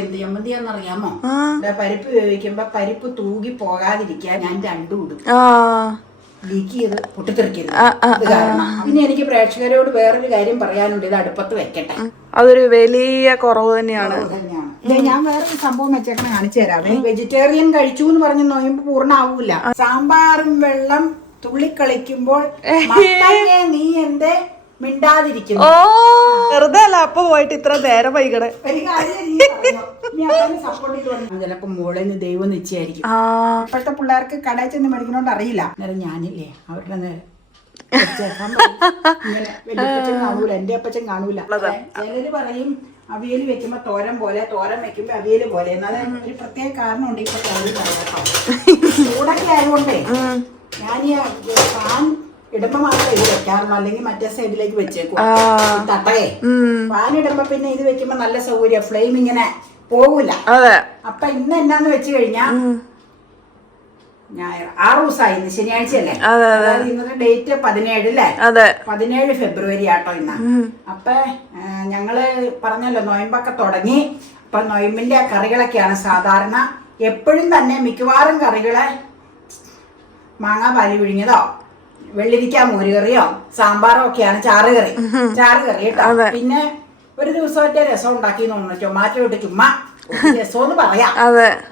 എന്ത് ചമ്മന്തിയാന്നറിയാമോ? പരിപ്പ് വേവിക്കുമ്പോ പരിപ്പ് തൂകി പോകാതിരിക്കാൻ ഞാൻ രണ്ടും ഇടും. ലീക്ക് ചെയ്ത് പൊട്ടിത്തെറിക്കരുത്. ഇത് കാരണം. പിന്നെ എനിക്ക് പ്രേക്ഷകരോട് വേറൊരു കാര്യം പറയാനുണ്ട്. ഇത് അടുപ്പത്ത് വെക്കട്ടെ. അതൊരു വലിയ കുറവ് തന്നെയാണ്. ഞാൻ വേറൊരു സംഭവം വെച്ചേക്കണ കാണിച്ചു തരാവേ. വെജിറ്റേറിയൻ കഴിച്ചു എന്ന് പറഞ്ഞ് നോയുമ്പോ പൂർണ്ണാവൂല. സാമ്പാറും വെള്ളം തുള്ളിക്കളിക്കുമ്പോൾ നീ എന്തേ മിണ്ടാതിരിക്കുന്നു. വെറുതെ അല്ല അപ്പൊ പോയിട്ട് ഇത്ര നേരം വൈകണേ. ചിലപ്പോ മോളിൽ നിന്ന് ദൈവം നിശ്ചയായിരിക്കും. ഇപ്പോഴത്തെ പിള്ളേർക്ക് കടയിൽ ചെന്ന് മേടിക്കണോണ്ട് അറിയില്ല. അന്നേരം ഞാനില്ലേ അവരുടെ നേരെ വല്യപ്പച്ചൻ കാണൂല, എന്റെ അപ്പച്ചൻ കാണൂല. ചിലര് പറയും അവിയൽ വെക്കുമ്പോ തോരൻ പോലെ, തോരൻ വെക്കുമ്പോ അവിയൽ പോലെ. എന്നാലും ഒരു പ്രത്യേക കാരണമുണ്ട്. ഇപ്പൊ ചൂടൊക്കെ ആയതുകൊണ്ടേ ഞാൻ പാൻ ഇടുമ്പോ മാത്രമേ ഇത് വെക്കാറുള്ളൂ. അല്ലെങ്കിൽ മറ്റേ സൈഡിലേക്ക് വെച്ചേക്കും തട്ടകേ. പാൻ ഇടുമ്പോ പിന്നെ ഇത് വെക്കുമ്പോ നല്ല സൗകര്യം, ഫ്ലെയിം ഇങ്ങനെ പോകൂല. അപ്പൊ ഇന്ന് എന്നാന്ന് വെച്ച് കഴിഞ്ഞാ ഞായർ 6 ദിവസമായി. ഇന്ന് ശനിയാഴ്ചയല്ലേ? അതായത് ഇന്നത്തെ ഡേറ്റ് 17 അല്ലേ? 17 ഫെബ്രുവരി ആട്ടോ ഇന്ന്. അപ്പൊ ഞങ്ങള് പറഞ്ഞല്ലോ നൊയമ്പൊക്കെ തുടങ്ങി. അപ്പൊ നൊയമ്പിന്റെ കറികളൊക്കെയാണ് സാധാരണ എപ്പോഴും തന്നെ മിക്കവാറും കറികള് മാങ്ങാ പാല് പിഴിഞ്ഞതോ വെള്ളിരിക്ക മോരുകറിയോ സാമ്പാറോ ഒക്കെയാണ്. ചാറുകറി കേട്ടോ. പിന്നെ ഒരു ദിവസമൊക്കെ രസം ഉണ്ടാക്കി തോന്നുന്നു. ടൊമാറ്റോ ഇട്ട് ചുമ്മാ രസമെന്ന് പറയാം.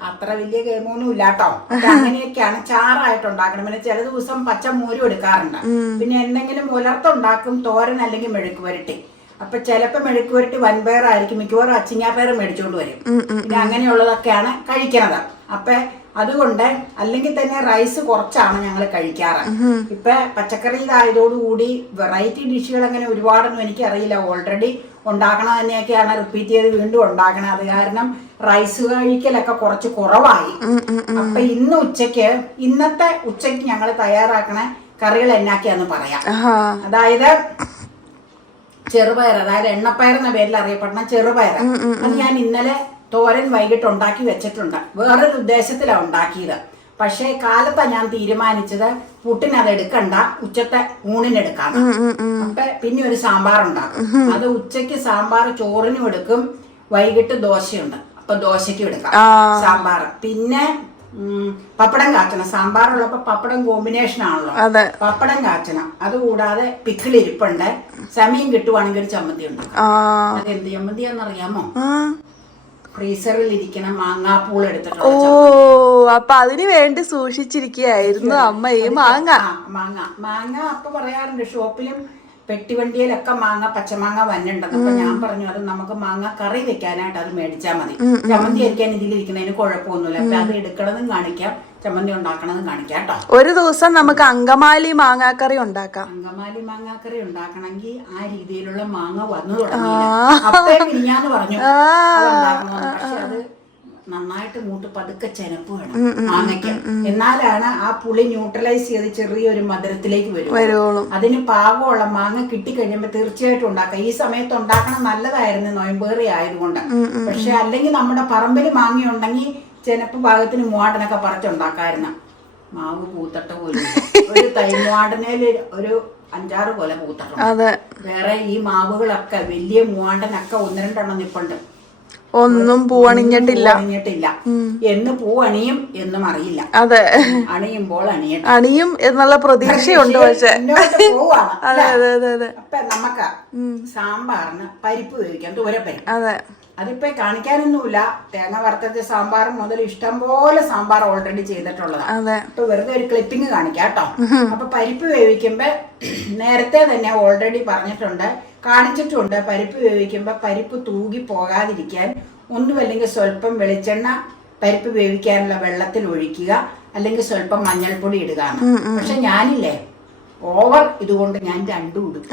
അത്ര വലിയ ഗെയിമൊന്നും ഇല്ലാട്ടോ. അങ്ങനെയൊക്കെയാണ് ചാറായിട്ട് ഉണ്ടാക്കണം. പിന്നെ ചില ദിവസം പച്ച മോരും എടുക്കാറുണ്ട്. പിന്നെ എന്തെങ്കിലും ഉലർത്തുണ്ടാക്കും, തോരൻ അല്ലെങ്കിൽ മെഴുക്ക് പുരട്ടി. അപ്പൊ ചിലപ്പോ മെഴുക്ക് പുരട്ടി വൻപയറായിരിക്കും, മിക്കവാറും അച്ചിങ്ങാപ്പയർ മേടിച്ചോണ്ട് വരും. പിന്നെ അങ്ങനെയുള്ളതൊക്കെയാണ് കഴിക്കണത്. അപ്പൊ അതുകൊണ്ട് അല്ലെങ്കിൽ തന്നെ റൈസ് കുറച്ചാണ് ഞങ്ങൾ കഴിക്കാറ്. ഇപ്പൊ പച്ചക്കറി ഇതായതോടുകൂടി വെറൈറ്റി ഡിഷുകൾ അങ്ങനെ ഒരുപാടൊന്നും എനിക്കറിയില്ല. ഓൾറെഡി ഉണ്ടാക്കണ തന്നെയൊക്കെയാണ് റിപ്പീറ്റ് ചെയ്ത് വീണ്ടും ഉണ്ടാക്കണത്. അത് കാരണം റൈസ് കഴിക്കലൊക്കെ കുറച്ച് കുറവായി. അപ്പൊ ഇന്നത്തെ ഉച്ചയ്ക്ക് ഞങ്ങൾ തയ്യാറാക്കണ കറികൾ എന്നാക്കിയാന്ന് പറയാം. അതായത് ചെറുപയർ, അതായത് എണ്ണപ്പയർ എന്ന പേരിൽ അറിയപ്പെടുന്ന ചെറുപയർ. അത് ഞാൻ ഇന്നലെ തോരൻ വൈകിട്ട് ഉണ്ടാക്കി വെച്ചിട്ടുണ്ട്. വേറൊരു ഉദ്ദേശത്തിലാണ് ഉണ്ടാക്കിയത്. പക്ഷേ കാലത്താണ് ഞാൻ തീരുമാനിച്ചത് പുട്ടിന് അത് എടുക്കണ്ട, ഉച്ചത്തെ ഊണിനെടുക്കാം. അപ്പൊ പിന്നെ ഒരു സാമ്പാർ ഉണ്ടാക്കും. അത് ഉച്ചക്ക് സാമ്പാർ ചോറിനും എടുക്കും, വൈകിട്ട് ദോശയുണ്ട്, അപ്പൊ ദോശയ്ക്കും എടുക്കാം സാമ്പാർ. പിന്നെ പപ്പടം കാച്ചണം. സാമ്പാറുള്ളപ്പോ പപ്പടം കോമ്പിനേഷൻ ആണല്ലോ. പപ്പടം കാച്ചണം. അതുകൂടാതെ പിക്കിളിരിപ്പുണ്ട്. സമയം കിട്ടുവാണെങ്കിൽ ഒരു ചമ്മന്തി ഉണ്ടാക്കും. അതെന്ത് ചമ്മന്തിയാന്നറിയാമോ? ഫ്രീസറിൽ ഇരിക്കണ മാങ്ങാപ്പൂൾ എടുത്തിട്ടുണ്ട്. അപ്പൊ അതിന് വേണ്ടി സൂക്ഷിച്ചിരിക്കുകയായിരുന്നു അമ്മ ഈ മാങ്ങ. മാങ്ങ അപ്പൊ പറയാറുണ്ട് ഷോപ്പിലും പെട്ടിവണ്ടിയിലൊക്കെ മാങ്ങ പച്ചമാങ്ങ വന്നിട്ടുണ്ടെന്ന്. അപ്പൊ ഞാൻ പറഞ്ഞു അത് നമുക്ക് മാങ്ങ കറി വെക്കാനായിട്ട് അത് മേടിച്ചാൽ മതി. ചമ്മന്തി അരിക്കാൻ ഇതിലിരിക്കുന്നതിന് കുഴപ്പമൊന്നുമില്ല. അപ്പൊ അത് എടുക്കണതും കാണിക്കാം, ചമ്മന്തി ഉണ്ടാക്കണതും കാണിക്കാം കേട്ടോ. ഒരു ദിവസം നമുക്ക് അങ്കമാലി മാങ്ങാക്കറി ഉണ്ടാക്കാം. അങ്കമാലി മാങ്ങാക്കറി ഉണ്ടാക്കണമെങ്കിൽ ആ രീതിയിലുള്ള മാങ്ങ വന്നു തുടങ്ങിയില്ല. അപ്പേ പിരിഞ്ഞാന്ന് പറഞ്ഞു അതുണ്ടാക്കണമെന്ന്. പക്ഷെ അത് നന്നായിട്ട് മൂട്ട് പതുക്കെ ചെനപ്പ് വേണം മാങ്ങയ്ക്ക്. എന്നാലാണ് ആ പുളി ന്യൂട്രലൈസ് ചെയ്ത് ചെറിയൊരു മധുരത്തിലേക്ക് വരുള്ളൂ. അതിന് പാകമുള്ള മാങ്ങ കിട്ടിക്കഴിയുമ്പോ തീർച്ചയായിട്ടും ഉണ്ടാക്കാം. ഈ സമയത്ത് ഉണ്ടാക്കണം നല്ലതായിരുന്നു നൊയമ്പേറി ആയതുകൊണ്ട്. പക്ഷെ അല്ലെങ്കിൽ നമ്മുടെ പറമ്പിൽ മാങ്ങയുണ്ടെങ്കിൽ ചെനപ്പ് പാകത്തിന് മൂവാണ്ടനൊക്കെ പറിച്ചുണ്ടാക്കായിരുന്നു. മാവ് പൂത്തട്ട പോലും ഒരു തൈമൂവാണ്ടനയില് ഒരു 5-6 കൊല പൂത്തട്ടുണ്ട്. വേറെ ഈ മാവുകളൊക്കെ വലിയ മൂവാണ്ടനൊക്കെ 1-2 നിപ്പുണ്ട്. ഒന്നും പൂവണിഞ്ഞിട്ടില്ല. എന്ന് പൂവണിയും എന്നും അറിയില്ല. അണിയുമ്പോൾ അണിയും എന്നുള്ള പ്രതീക്ഷയുണ്ട്. പക്ഷെ അപ്പൊ നമുക്ക് സാമ്പാറിന് പരിപ്പ് വേവിക്കാം, തുവരപ്പരിപ്പ്. അതിപ്പോ കാണിക്കാനൊന്നുമില്ല. തേങ്ങ വറുത്തത് സാമ്പാർ മുതൽ ഇഷ്ടംപോലെ സാമ്പാർ ഓൾറെഡി ചെയ്തിട്ടുള്ളതാണ്. അപ്പൊ വെറുതെ ഒരു ക്ലിപ്പിംഗ് കാണിക്കാം കേട്ടോ. അപ്പൊ പരിപ്പ് വേവിക്കുമ്പോ നേരത്തെ തന്നെ ഓൾറെഡി പറഞ്ഞിട്ടുണ്ട്, കാണിച്ചിട്ടുണ്ട്. പരിപ്പ് വേവിക്കുമ്പോ പരിപ്പ് തൂകി പോകാതിരിക്കാൻ ഒന്നുമല്ലെങ്കിൽ സ്വല്പം വെളിച്ചെണ്ണ പരിപ്പ് വേവിക്കാനുള്ള വെള്ളത്തിൽ ഒഴിക്കുക, അല്ലെങ്കിൽ സ്വല്പം മഞ്ഞൾപ്പൊടി ഇടുക. പക്ഷെ ഞാനില്ലേ ഓവർ ഇതുകൊണ്ട് ഞാൻ രണ്ടും ഇടും.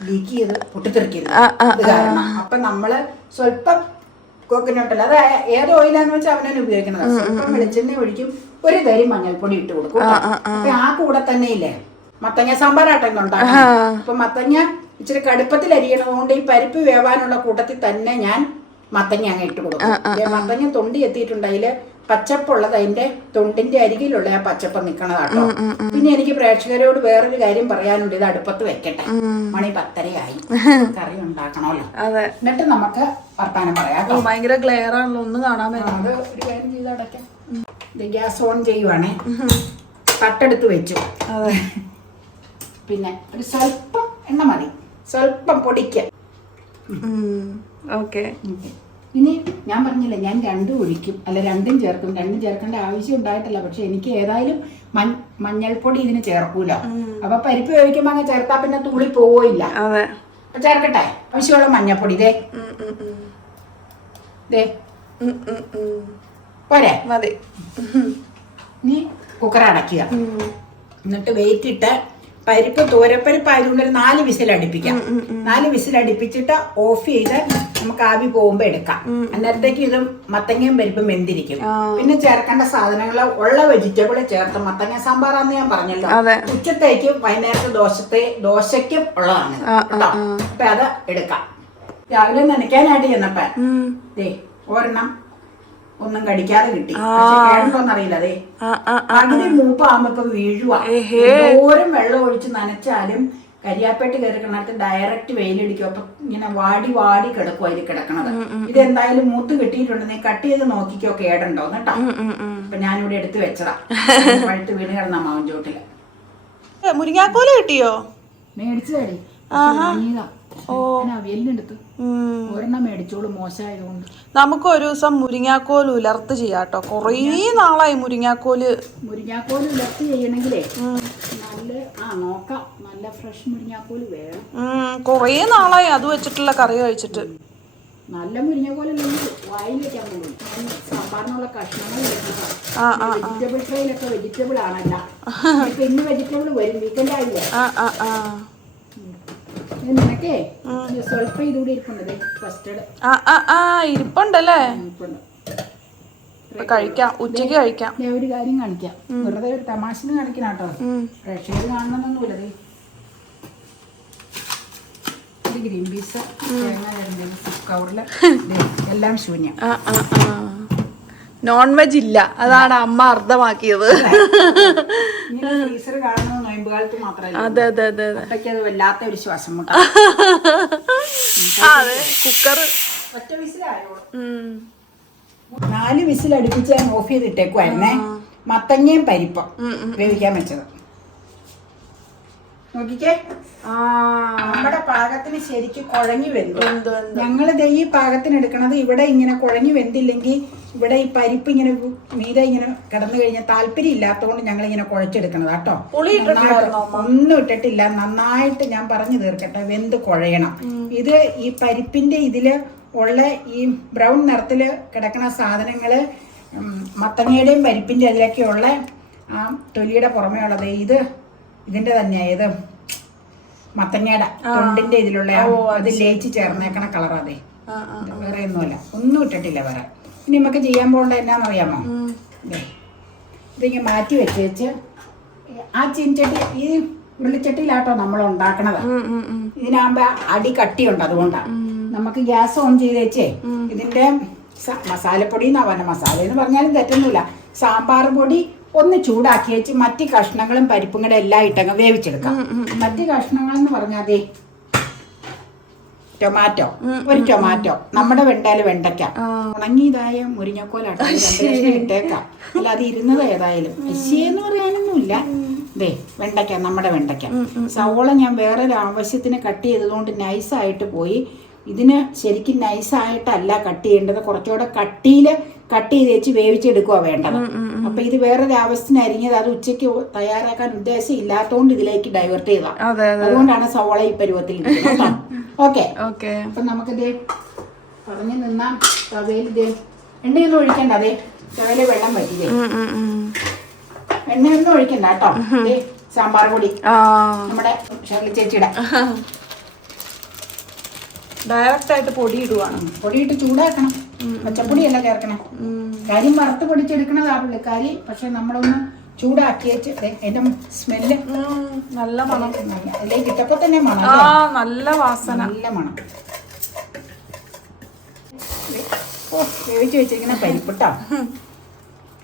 ലീക്ക് ചെയ്ത് പൊട്ടിത്തെറിക്കരുത്. ഇത് കാരണം. അപ്പൊ നമ്മള് സ്വല്പം കോക്കനട്ട്, അത് ഏത് ഓയിലാന്ന് വെച്ചാൽ അവനെ ഉപയോഗിക്കുന്നത്. സ്വല്പം വെളിച്ചെണ്ണ ഒഴിക്കും, ഒരു തരി മഞ്ഞൾപ്പൊടി ഇട്ട് കൊടുക്കും. അപ്പൊ ആ കൂടെ തന്നെ ഇല്ലേ മത്തങ്ങ സാമ്പാറാട്ടോ ഉണ്ടാക്കാം. അപ്പൊ മത്തങ്ങ ഇച്ചിരി കടുപ്പത്തിൽ അരിയണതുകൊണ്ട് ഈ പരിപ്പ് വേവാനുള്ള കൂട്ടത്തിൽ തന്നെ ഞാൻ മത്തങ്ങ അങ്ങ് ഇട്ട് കൊടുക്കും. മത്തങ്ങ തൊണ്ടി എത്തിയിട്ടുണ്ട്. അതില് പച്ചപ്പുള്ളത് അതിന്റെ തൊണ്ടിന്റെ അരികിലുള്ള ആ പച്ചപ്പ് നിക്കണതാട്ടോ. പിന്നെ എനിക്ക് പ്രേക്ഷകരോട് വേറൊരു കാര്യം പറയാനുണ്ട്. ഇത് അടുപ്പത്ത് വെക്കട്ടെ, മണി 10:30 കറി ഉണ്ടാക്കണമല്ലോ. എന്നിട്ട് നമുക്ക് വർത്താനം പറയാം. ഭയങ്കര ക്ലിയർ ആണല്ലോ, ഒന്ന് കാണാൻ. അത് ഒരു കാര്യം ചെയ്ത് അടയ്ക്കാം. ഇത് ഗ്യാസ് ഓൺ ചെയ്യുവാണേ. തട്ടെടുത്ത് വെച്ചു. പിന്നെ ഒരു സ്വല്പം എണ്ണ മതി, സ്വല്പം പൊടിക്ക. ഇനി ഞാൻ പറഞ്ഞില്ലേ, ഞാൻ 2 ഒഴിക്കും, അല്ല 2 ചേർക്കും. 2 ചേർക്കേണ്ട ആവശ്യം ഉണ്ടായിട്ടില്ല. പക്ഷെ എനിക്ക് ഏതായാലും മഞ്ഞൾപ്പൊടി ഇതിന് ചേർക്കൂല. അപ്പൊ പരിപ്പ് വേവിക്കുമ്പോ അങ്ങ് ചേർത്താ പിന്നെ തുള്ളി പോവില്ല. അപ്പൊ ചേർക്കട്ടെ. ആവശ്യമുള്ള മഞ്ഞൾപ്പൊടി ദേ പോരെ, മതി. ഇനി കുക്കർ അടയ്ക്കുക. എന്നിട്ട് വെയിറ്റ് ഇട്ട് പരിപ്പ് തോരപ്പരിപ്പ് ആയതുകൊണ്ട് ഒരു 4 വിസിൽ അടുപ്പിക്കാം. 4 വിസിൽ അടുപ്പിച്ചിട്ട് ഓഫ് ചെയ്ത് നമുക്ക് ആവി പോകുമ്പോ എടുക്കാം. അന്നേരത്തേക്ക് ഇത് മത്തങ്ങയും പരിപ്പും വെന്തിരിക്കും. പിന്നെ ചേർക്കേണ്ട സാധനങ്ങൾ ഉള്ള വെജിറ്റബിൾ ചേർത്ത് മത്തങ്ങ സാമ്പാറാന്ന് ഞാൻ പറഞ്ഞല്ലോ. ഉച്ചത്തേക്കും വൈകുന്നേരത്തെ ദോശയ്ക്കും ഉള്ളതാണ് കേട്ടോ. അപ്പൊ അത് എടുക്കാം. രാവിലെ നനയ്ക്കാനായിട്ട് ചെന്നപ്പോ ഒരെണ്ണം ഒന്നും കടിക്കാതെ കിട്ടി. കേട്ടോന്നറിയില്ല. അതെ പകുതി മൂപ്പാകുമ്പോ ഇപ്പൊ വീഴുവാ. ഓരം വെള്ളം ഒഴിച്ച് നനച്ചാലും കരിയാപ്പേട്ട് കയറി കിണത്ത് ഡയറക്റ്റ് വെയിലടിക്കും. അപ്പൊ ഇങ്ങനെ വാടി വാടി കിടക്കും അതിൽ കിടക്കണത്. ഇതെന്തായാലും മൂത്ത് കിട്ടിയിട്ടുണ്ട്. നീ കട്ട് ചെയ്ത് നോക്കിക്കോ കേടുണ്ടോ കേട്ടോ. അപ്പൊ ഞാനിവിടെ എടുത്ത് വെച്ചതാ. പഴുത്ത് വീണ് കിടന്ന മാവൻ ചോട്ടില്. മുരിങ്ങാക്കോല് കിട്ടിയോ? മേടിച്ചതടി. അവിയലിനെടുത്ത് ഒരെണ്ണം മേടിച്ചോളൂ, മോശമായതുകൊണ്ട്. നമുക്ക് ഒരു ദിവസം മുരിങ്ങാക്കോല് ഉലർത്ത് ചെയ്യാട്ടോ. കൊറേ നാളായി മുരിങ്ങാക്കോല് ഉലർത്ത് ചെയ്യണെങ്കിലേ നോക്കാം. നല്ല ഫ്രഷ് മുരിങ്ങാക്കോല് വേണം. കൊറേ നാളായി അത് വെച്ചിട്ടുള്ള കറി കഴിച്ചിട്ട്. നല്ല മുരിങ്ങാക്കോലല്ലെങ്കിൽ വായിൽ വെക്കാൻ പോകും. സാമ്പാറിനുള്ള കഷ്ണങ്ങൾ വെജിറ്റബിൾ ഫ്രൈയിലൊക്കെ വെജിറ്റബിൾ ആണല്ല. ഇന്ന് വെജിറ്റബിൾ വരും. വീക്കെൻഡ് ആയില്ലേ? നിനക്കേ സ്വല്പം ഇതുകൂടി ഇരിപ്പുണ്ട്. കസ്റ്റർഡ് ഇരിപ്പുണ്ടല്ലേ? കഴിക്കാം, ഉച്ചക്ക് കഴിക്കാം. ഒരു കാര്യം കാണിക്കാം, വെറുതെ ഒരു തമാശന് കാണിക്കണം കേട്ടോ. പ്രേക്ഷകർ കാണണമെന്നൊന്നുമില്ല. ഗ്രീൻ പീസ് കവറില് എല്ലാം ശൂന്യം. നോൺ വെജ് ഇല്ല, അതാണ് അമ്മ അർത്ഥമാക്കിയത്. ഫ്രീസർ കാണുന്നത് നോയമ്പ് കാലത്ത് മാത്രമല്ല. അതെ അതെ അതെ അതൊക്കെ അത് വല്ലാത്ത ഒരു ശ്വാസം മുട്ട. അതെ, കുക്കർ ഒറ്റ വിസിലായോ? 4 വിസിൽ അടുപ്പിച്ച് ഞാൻ ഓഫ് ചെയ്തിട്ടേക്കുവായിരുന്നേ. മത്തങ്ങയും പരിപ്പും വേവിക്കാൻ വെച്ചത്. നോക്കിക്കേ, നമ്മുടെ പാകത്തിന് ശരിക്കും കുഴഞ്ഞു വെന്തു. ഞങ്ങളിത് ഈ പാകത്തിന് എടുക്കണത്. ഇവിടെ ഇങ്ങനെ കുഴഞ്ഞു വെന്തില്ലെങ്കിൽ ഇവിടെ ഈ പരിപ്പ് ഇങ്ങനെ മീതെ ഇങ്ങനെ കിടന്നു കഴിഞ്ഞാൽ താല്പര്യം ഇല്ലാത്തതുകൊണ്ട് ഞങ്ങൾ ഇങ്ങനെ കുഴച്ചെടുക്കണത് കേട്ടോ. ഒന്നും ഇട്ടിട്ടില്ല. നന്നായിട്ട് ഞാൻ പറഞ്ഞു തീർക്കട്ടെ, വെന്ത് കുഴയണം. ഇത് ഈ പരിപ്പിന്റെ ഇതില് ഉള്ള ഈ ബ്രൗൺ നിറത്തില് കിടക്കുന്ന സാധനങ്ങള് മത്തങ്ങയുടെയും പരിപ്പിന്റെ അതിലൊക്കെയുള്ള ആ തൊലിയുടെ പുറമേ ഉള്ളത് ഇതിന്റെ തന്നെയാ. ഇത് മത്തങ്ങയുടെ തൊണ്ടിന്റെ ഇതിലുള്ള അത് ലേച്ച് ചേർന്നേക്കണ കളറാ. അതെ, വേറെ ഒന്നുമല്ല, ഒന്നും ഇട്ടിട്ടില്ല വേറെ. ഇനി നമുക്ക് ചെയ്യാൻ പോകേണ്ട എന്നാന്നറിയാമോ? ഇതിങ്ങനെ മാറ്റി വെച്ച് ആ ചീൻചട്ടി ഈ ഉരുളിച്ചട്ടിയിലാട്ടോ നമ്മൾ ഉണ്ടാക്കണത്. ഇതിനാകുമ്പോ അടി കട്ടിയുണ്ട്. അതുകൊണ്ടാണ് നമുക്ക് ഗ്യാസ് ഓൺ ചെയ്ത് വെച്ചേ ഇതിന്റെ മസാലപ്പൊടി എന്നാ പറഞ്ഞ, മസാല എന്ന് പറഞ്ഞാലും തെറ്റൊന്നുമില്ല. സാമ്പാർ പൊടി ഒന്ന് ചൂടാക്കി വെച്ച് മറ്റ് കഷ്ണങ്ങളും പരിപ്പും കൂടെ എല്ലാം ഇട്ടങ്ങ് വേവിച്ചെടുക്കാം. മറ്റ് കഷ്ണങ്ങൾ എന്ന് പറഞ്ഞാൽ ടൊമാറ്റോ, ഒരു ടൊമാറ്റോ, നമ്മുടെ വെണ്ടയ്ക്ക, ഉണങ്ങിയതായ മുരിങ്ങക്കോലാട്ടോ 2 കഷ്ണം ഇട്ടേക്കാം. അല്ല അത് ഇരുന്നത് ഏതായാലും എന്ന് പറയാനൊന്നുമില്ല. വെണ്ടയ്ക്ക, നമ്മുടെ വെണ്ടയ്ക്ക. സവോള ഞാൻ വേറൊരു ആവശ്യത്തിന് കട്ട് ചെയ്തതുകൊണ്ട് നൈസായിട്ട് പോയി. ഇതിന് ശരിക്കും നൈസായിട്ടല്ല കട്ട് ചെയ്യേണ്ടത്, കുറച്ചുകൂടെ കട്ടിയിൽ കട്ട് ചെയ്ത് വെച്ച് വേവിച്ചെടുക്കുക വേണ്ടത്. അപ്പൊ ഇത് വേറൊരു ആവശ്യത്തിന് അരിഞ്ഞത്. അത് ഉച്ചയ്ക്ക് തയ്യാറാക്കാൻ ഉദ്ദേശം ഇല്ലാത്തതുകൊണ്ട് ഇതിലേക്ക് ഡൈവേർട്ട് ചെയ്ത. അതുകൊണ്ടാണ് സവോള ഈ പരുവത്തിൽ ഇരിക്കുന്നത്. ഓക്കെ, അപ്പൊ നമുക്കിത് പറഞ്ഞു നിന്നാ തവയിൽ എണ്ണയൊന്നും ഒഴിക്കണ്ട. അതെ, തവയില് വെള്ളം പറ്റില്ലേ, എണ്ണയൊന്നും ഒഴിക്കണ്ട കേട്ടോ. സാമ്പാർ പൊടി നമ്മുടെ ഷർലി ചേച്ചിയുടെ ഡയറക്റ്റ് ആയിട്ട് പൊടി ഇടുവാണ്. പൊടിയിട്ട് ചൂടാക്കണം. പച്ചപ്പൊടിയല്ല ചേർക്കണം. കാര്യം വറുത്ത് പൊടിച്ചെടുക്കണതാ പുള്ളിക്കാരി. പക്ഷെ നമ്മളൊന്ന് ചൂടാക്കി വെച്ച് അതിന്റെ സ്മെല്ല് നല്ല മണം. അതിലേക്ക് ഇട്ടപ്പോ തന്നെ മണം, നല്ല വാസന, നല്ല മണം. വേവിച്ച് വെച്ചിരിക്കുന്ന പരിപ്പിട്ടാ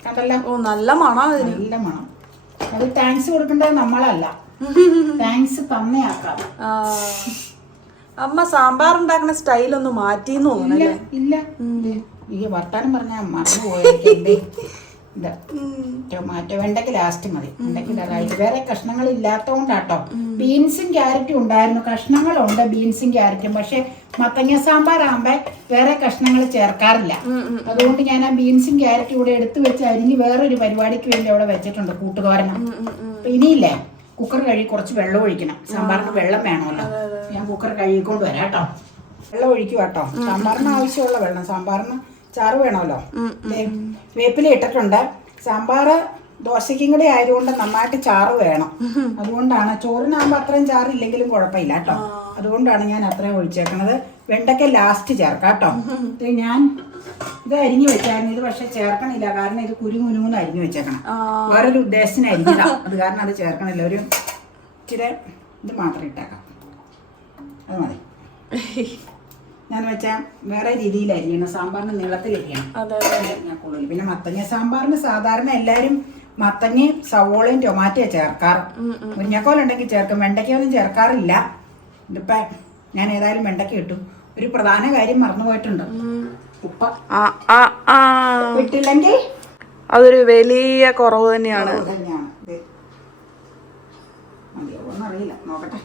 കണ്ടല്ലോ. ഓ നല്ല മണം, നല്ല മണം. അത് താങ്ക്സ് കൊടുക്കേണ്ടത് നമ്മളല്ല, താങ്ക്സ് തന്നെയാക്കാം. അമ്മ സാമ്പാർ ഉണ്ടാക്കുന്ന സ്റ്റൈലൊന്ന് മാറ്റിന്ന് തോന്നുന്നു. ഇല്ല ഈ വർത്താനം പറഞ്ഞാൽ മറന്നു പോയത്. ടൊമാറ്റോ വെണ്ടയ്ക്ക് ലാസ്റ്റ് മതി. വെണ്ടയ്ക്ക് വേറെ കഷ്ണങ്ങൾ ഇല്ലാത്തതുകൊണ്ടാട്ടോ. ബീൻസും ക്യാരറ്റും ഉണ്ടായിരുന്നു, കഷ്ണങ്ങളുണ്ട് ബീൻസും ക്യാരറ്റും. പക്ഷെ മത്തങ്ങ സാമ്പാർ ആകുമ്പോ വേറെ കഷ്ണങ്ങൾ ചേർക്കാറില്ല. അതുകൊണ്ട് ഞാൻ ആ ബീൻസും ക്യാരറ്റും കൂടെ എടുത്തു വെച്ച് അരിഞ്ഞ് വേറൊരു പരിപാടിക്ക് വേണ്ടി അവിടെ വെച്ചിട്ടുണ്ട്, കൂട്ടുതോരനം. അപ്പൊ ഇനിയില്ലേ കുക്കർ കഴുകി കുറച്ച് വെള്ളം ഒഴിക്കണം. സാമ്പാറിന് വെള്ളം വേണമല്ലോ. ഞാൻ കുക്കർ കഴുകിക്കൊണ്ട് വരാം കേട്ടോ. വെള്ളം ഒഴിക്കുക കേട്ടോ, സാമ്പാറിന് ആവശ്യമുള്ള വെള്ളം. സാമ്പാറിന് ചാറ് വേണമല്ലോ. വേപ്പില ഇട്ടിട്ടുണ്ട്. സാമ്പാർ ദോശയ്ക്കും കൂടി ആയതുകൊണ്ട് നന്നായിട്ട് ചാറ് വേണം. അതുകൊണ്ടാണ്, ചോറിനാകുമ്പോൾ അത്രയും ചാറില്ലെങ്കിലും കുഴപ്പമില്ല കേട്ടോ. അതുകൊണ്ടാണ് ഞാൻ അത്രയും ഒഴിച്ചേക്കണത്. വെണ്ടയ്ക്ക ലാസ്റ്റ് ചേർക്കാം കേട്ടോ. ഞാൻ ഇത് അരിഞ്ഞു വെച്ചായിരുന്നു, ഇത് പക്ഷെ ചേർക്കണില്ല. കാരണം ഇത് കുരുമുരുന്ന് അരിഞ്ഞു വെച്ചേക്കണം. വേറൊരു ഉദ്ദേശത്തിന് അരിഞ്ഞതാ, അത് കാരണം അത് ചേർക്കണില്ല. ഒരു ഇച്ചിരി ഇത് മാത്രം ഇട്ടേക്കാം, അത് മതി. ഞാൻ വെച്ചാൽ വേറെ രീതിയിൽ അരിയണം, സാമ്പാറിന് നീളത്തിൽ അരിയണം. കൂടുതൽ പിന്നെ മത്തങ്ങ സാമ്പാറിന് സാധാരണ എല്ലാവരും മത്തങ്ങയും സവോളയും ടൊമാറ്റോയും ചേർക്കാറ്. മുരിങ്ങക്കോലുണ്ടെങ്കിൽ ചേർക്കും, വെണ്ടയ്ക്കൊന്നും ചേർക്കാറില്ല. ഇതിപ്പോ ഞാൻ ഏതായാലും വെണ്ടയ്ക്ക ഇട്ടു. ഒരു പ്രധാന കാര്യം മറന്നുപോയിട്ടുണ്ട്, ഉപ്പ ഇട്ടില്ലെങ്കിൽ അതൊരു വലിയ കുറവ് തന്നെയാണ്. മതിയാവോന്നറിയില്ല, നോക്കട്ടെ.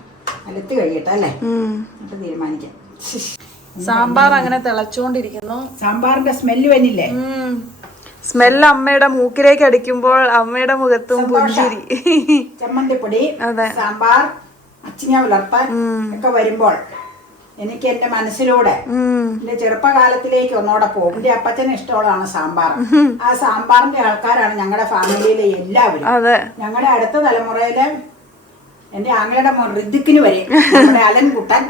അലത്ത് കഴിയട്ടെ അല്ലേ, എന്നിട്ട് തീരുമാനിക്കാം. സാമ്പാർ അങ്ങനെ തിളച്ചുകൊണ്ടിരിക്കുന്നു. സാമ്പാറിന്റെ സ്മെല്ല് വന്നില്ലേ? സ്മെല്ല് അമ്മയുടെ മൂക്കിലേക്ക് അടിക്കുമ്പോൾ അമ്മയുടെ മുഖത്തും പുഞ്ചിരി. ചമ്മന്തിപ്പൊടി, സാമ്പാർ, അച്ചിങ്ങ വിളർത്താൻ ഒക്കെ വരുമ്പോൾ എനിക്ക് എന്റെ മനസ്സിലൂടെ എന്റെ ചെറുപ്പകാലത്തിലേക്ക് ഒന്നോടെ പോകും. എന്റെ അപ്പച്ചന് ഇഷ്ടമുള്ളതാണ് സാമ്പാർ. ആ സാമ്പാറിന്റെ ആൾക്കാരാണ് ഞങ്ങളുടെ ഫാമിലിയിലെ എല്ലാവരും. ഞങ്ങളുടെ അടുത്ത തലമുറയിലെ എന്റെ ആങ്ങളുടെ മോൻ ഋതിക്കിന് വരെ നമ്മുടെ അലൻകുട്ടൻ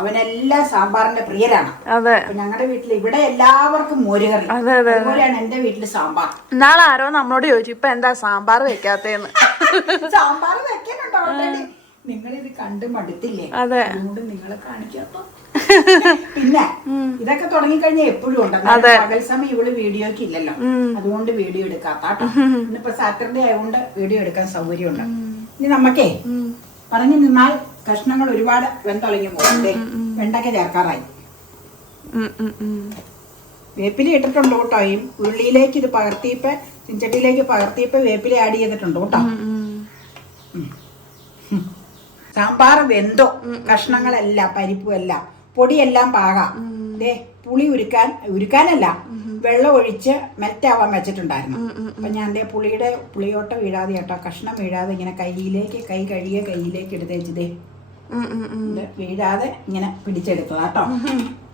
അവനെല്ലാം സാമ്പാറിന്റെ പ്രിയരാണ്. അപ്പൊ ഞങ്ങളുടെ വീട്ടിൽ ഇവിടെ എല്ലാവർക്കും മോരുകറി. അതുപോലെയാണ് എന്റെ വീട്ടില് സാമ്പാർ. നാളെ ആരോ നമ്മളോട് ചോദിച്ചു ഇപ്പൊ എന്താ സാമ്പാർ വെക്കാത്തേന്ന്. സാമ്പാർ വെക്കാനുണ്ടോ ഓൾറെഡി? നിങ്ങളിത് കണ്ട് മടുത്തില്ലേ? അതുകൊണ്ട് നിങ്ങളെ കാണിക്കാത്തോ. പിന്നെ ഇതൊക്കെ തുടങ്ങിക്കഴിഞ്ഞാൽ എപ്പോഴും ഉണ്ട്. പകൽ സമയം ഇവിടെ വീഡിയോക്ക് ഇല്ലല്ലോ, അതുകൊണ്ട് വീഡിയോ എടുക്കാത്താട്ടോ. ഇന്നിപ്പോ സാറ്റർഡേ ആയതുകൊണ്ട് വീഡിയോ എടുക്കാൻ സൗകര്യമുണ്ട്. ഇനി നമുക്കേ പറഞ്ഞു നിന്നാൽ കഷ്ണങ്ങൾ ഒരുപാട് വെന്തൊളങ്ങി പോകുന്നേ. വെണ്ടയ്ക്ക ചേർക്കാറായി. വേപ്പില ഇട്ടിട്ടുണ്ട് കേട്ടോ. ഈ ഉരുളിയിലേക്ക് ഇത് പകർത്തിയപ്പോ, ചിഞ്ചട്ടിയിലേക്ക് പകർത്തിയപ്പോ വേപ്പില ആഡ് ചെയ്തിട്ടുണ്ട് കേട്ടോ. സാമ്പാർ വെന്തോ, കഷ്ണങ്ങളെല്ലാം പരിപ്പും എല്ലാം പൊടിയെല്ലാം പാകാം. പുളി ഉരുക്കാനല്ല, വെള്ളം ഒഴിച്ച് മെൽറ്റാവാൻ വെച്ചിട്ടുണ്ടായിരുന്നു. അപ്പൊ ഞാൻ പുളിയോട്ട വീഴാതെ കേട്ടോ, കഷ്ണം വീഴാതെ ഇങ്ങനെ കൈ കഴുകിയ കയ്യിലേക്ക് എടുത്തേച്ചതേ വീഴാതെ ഇങ്ങനെ പിടിച്ചെടുത്തതാ കേട്ടോ.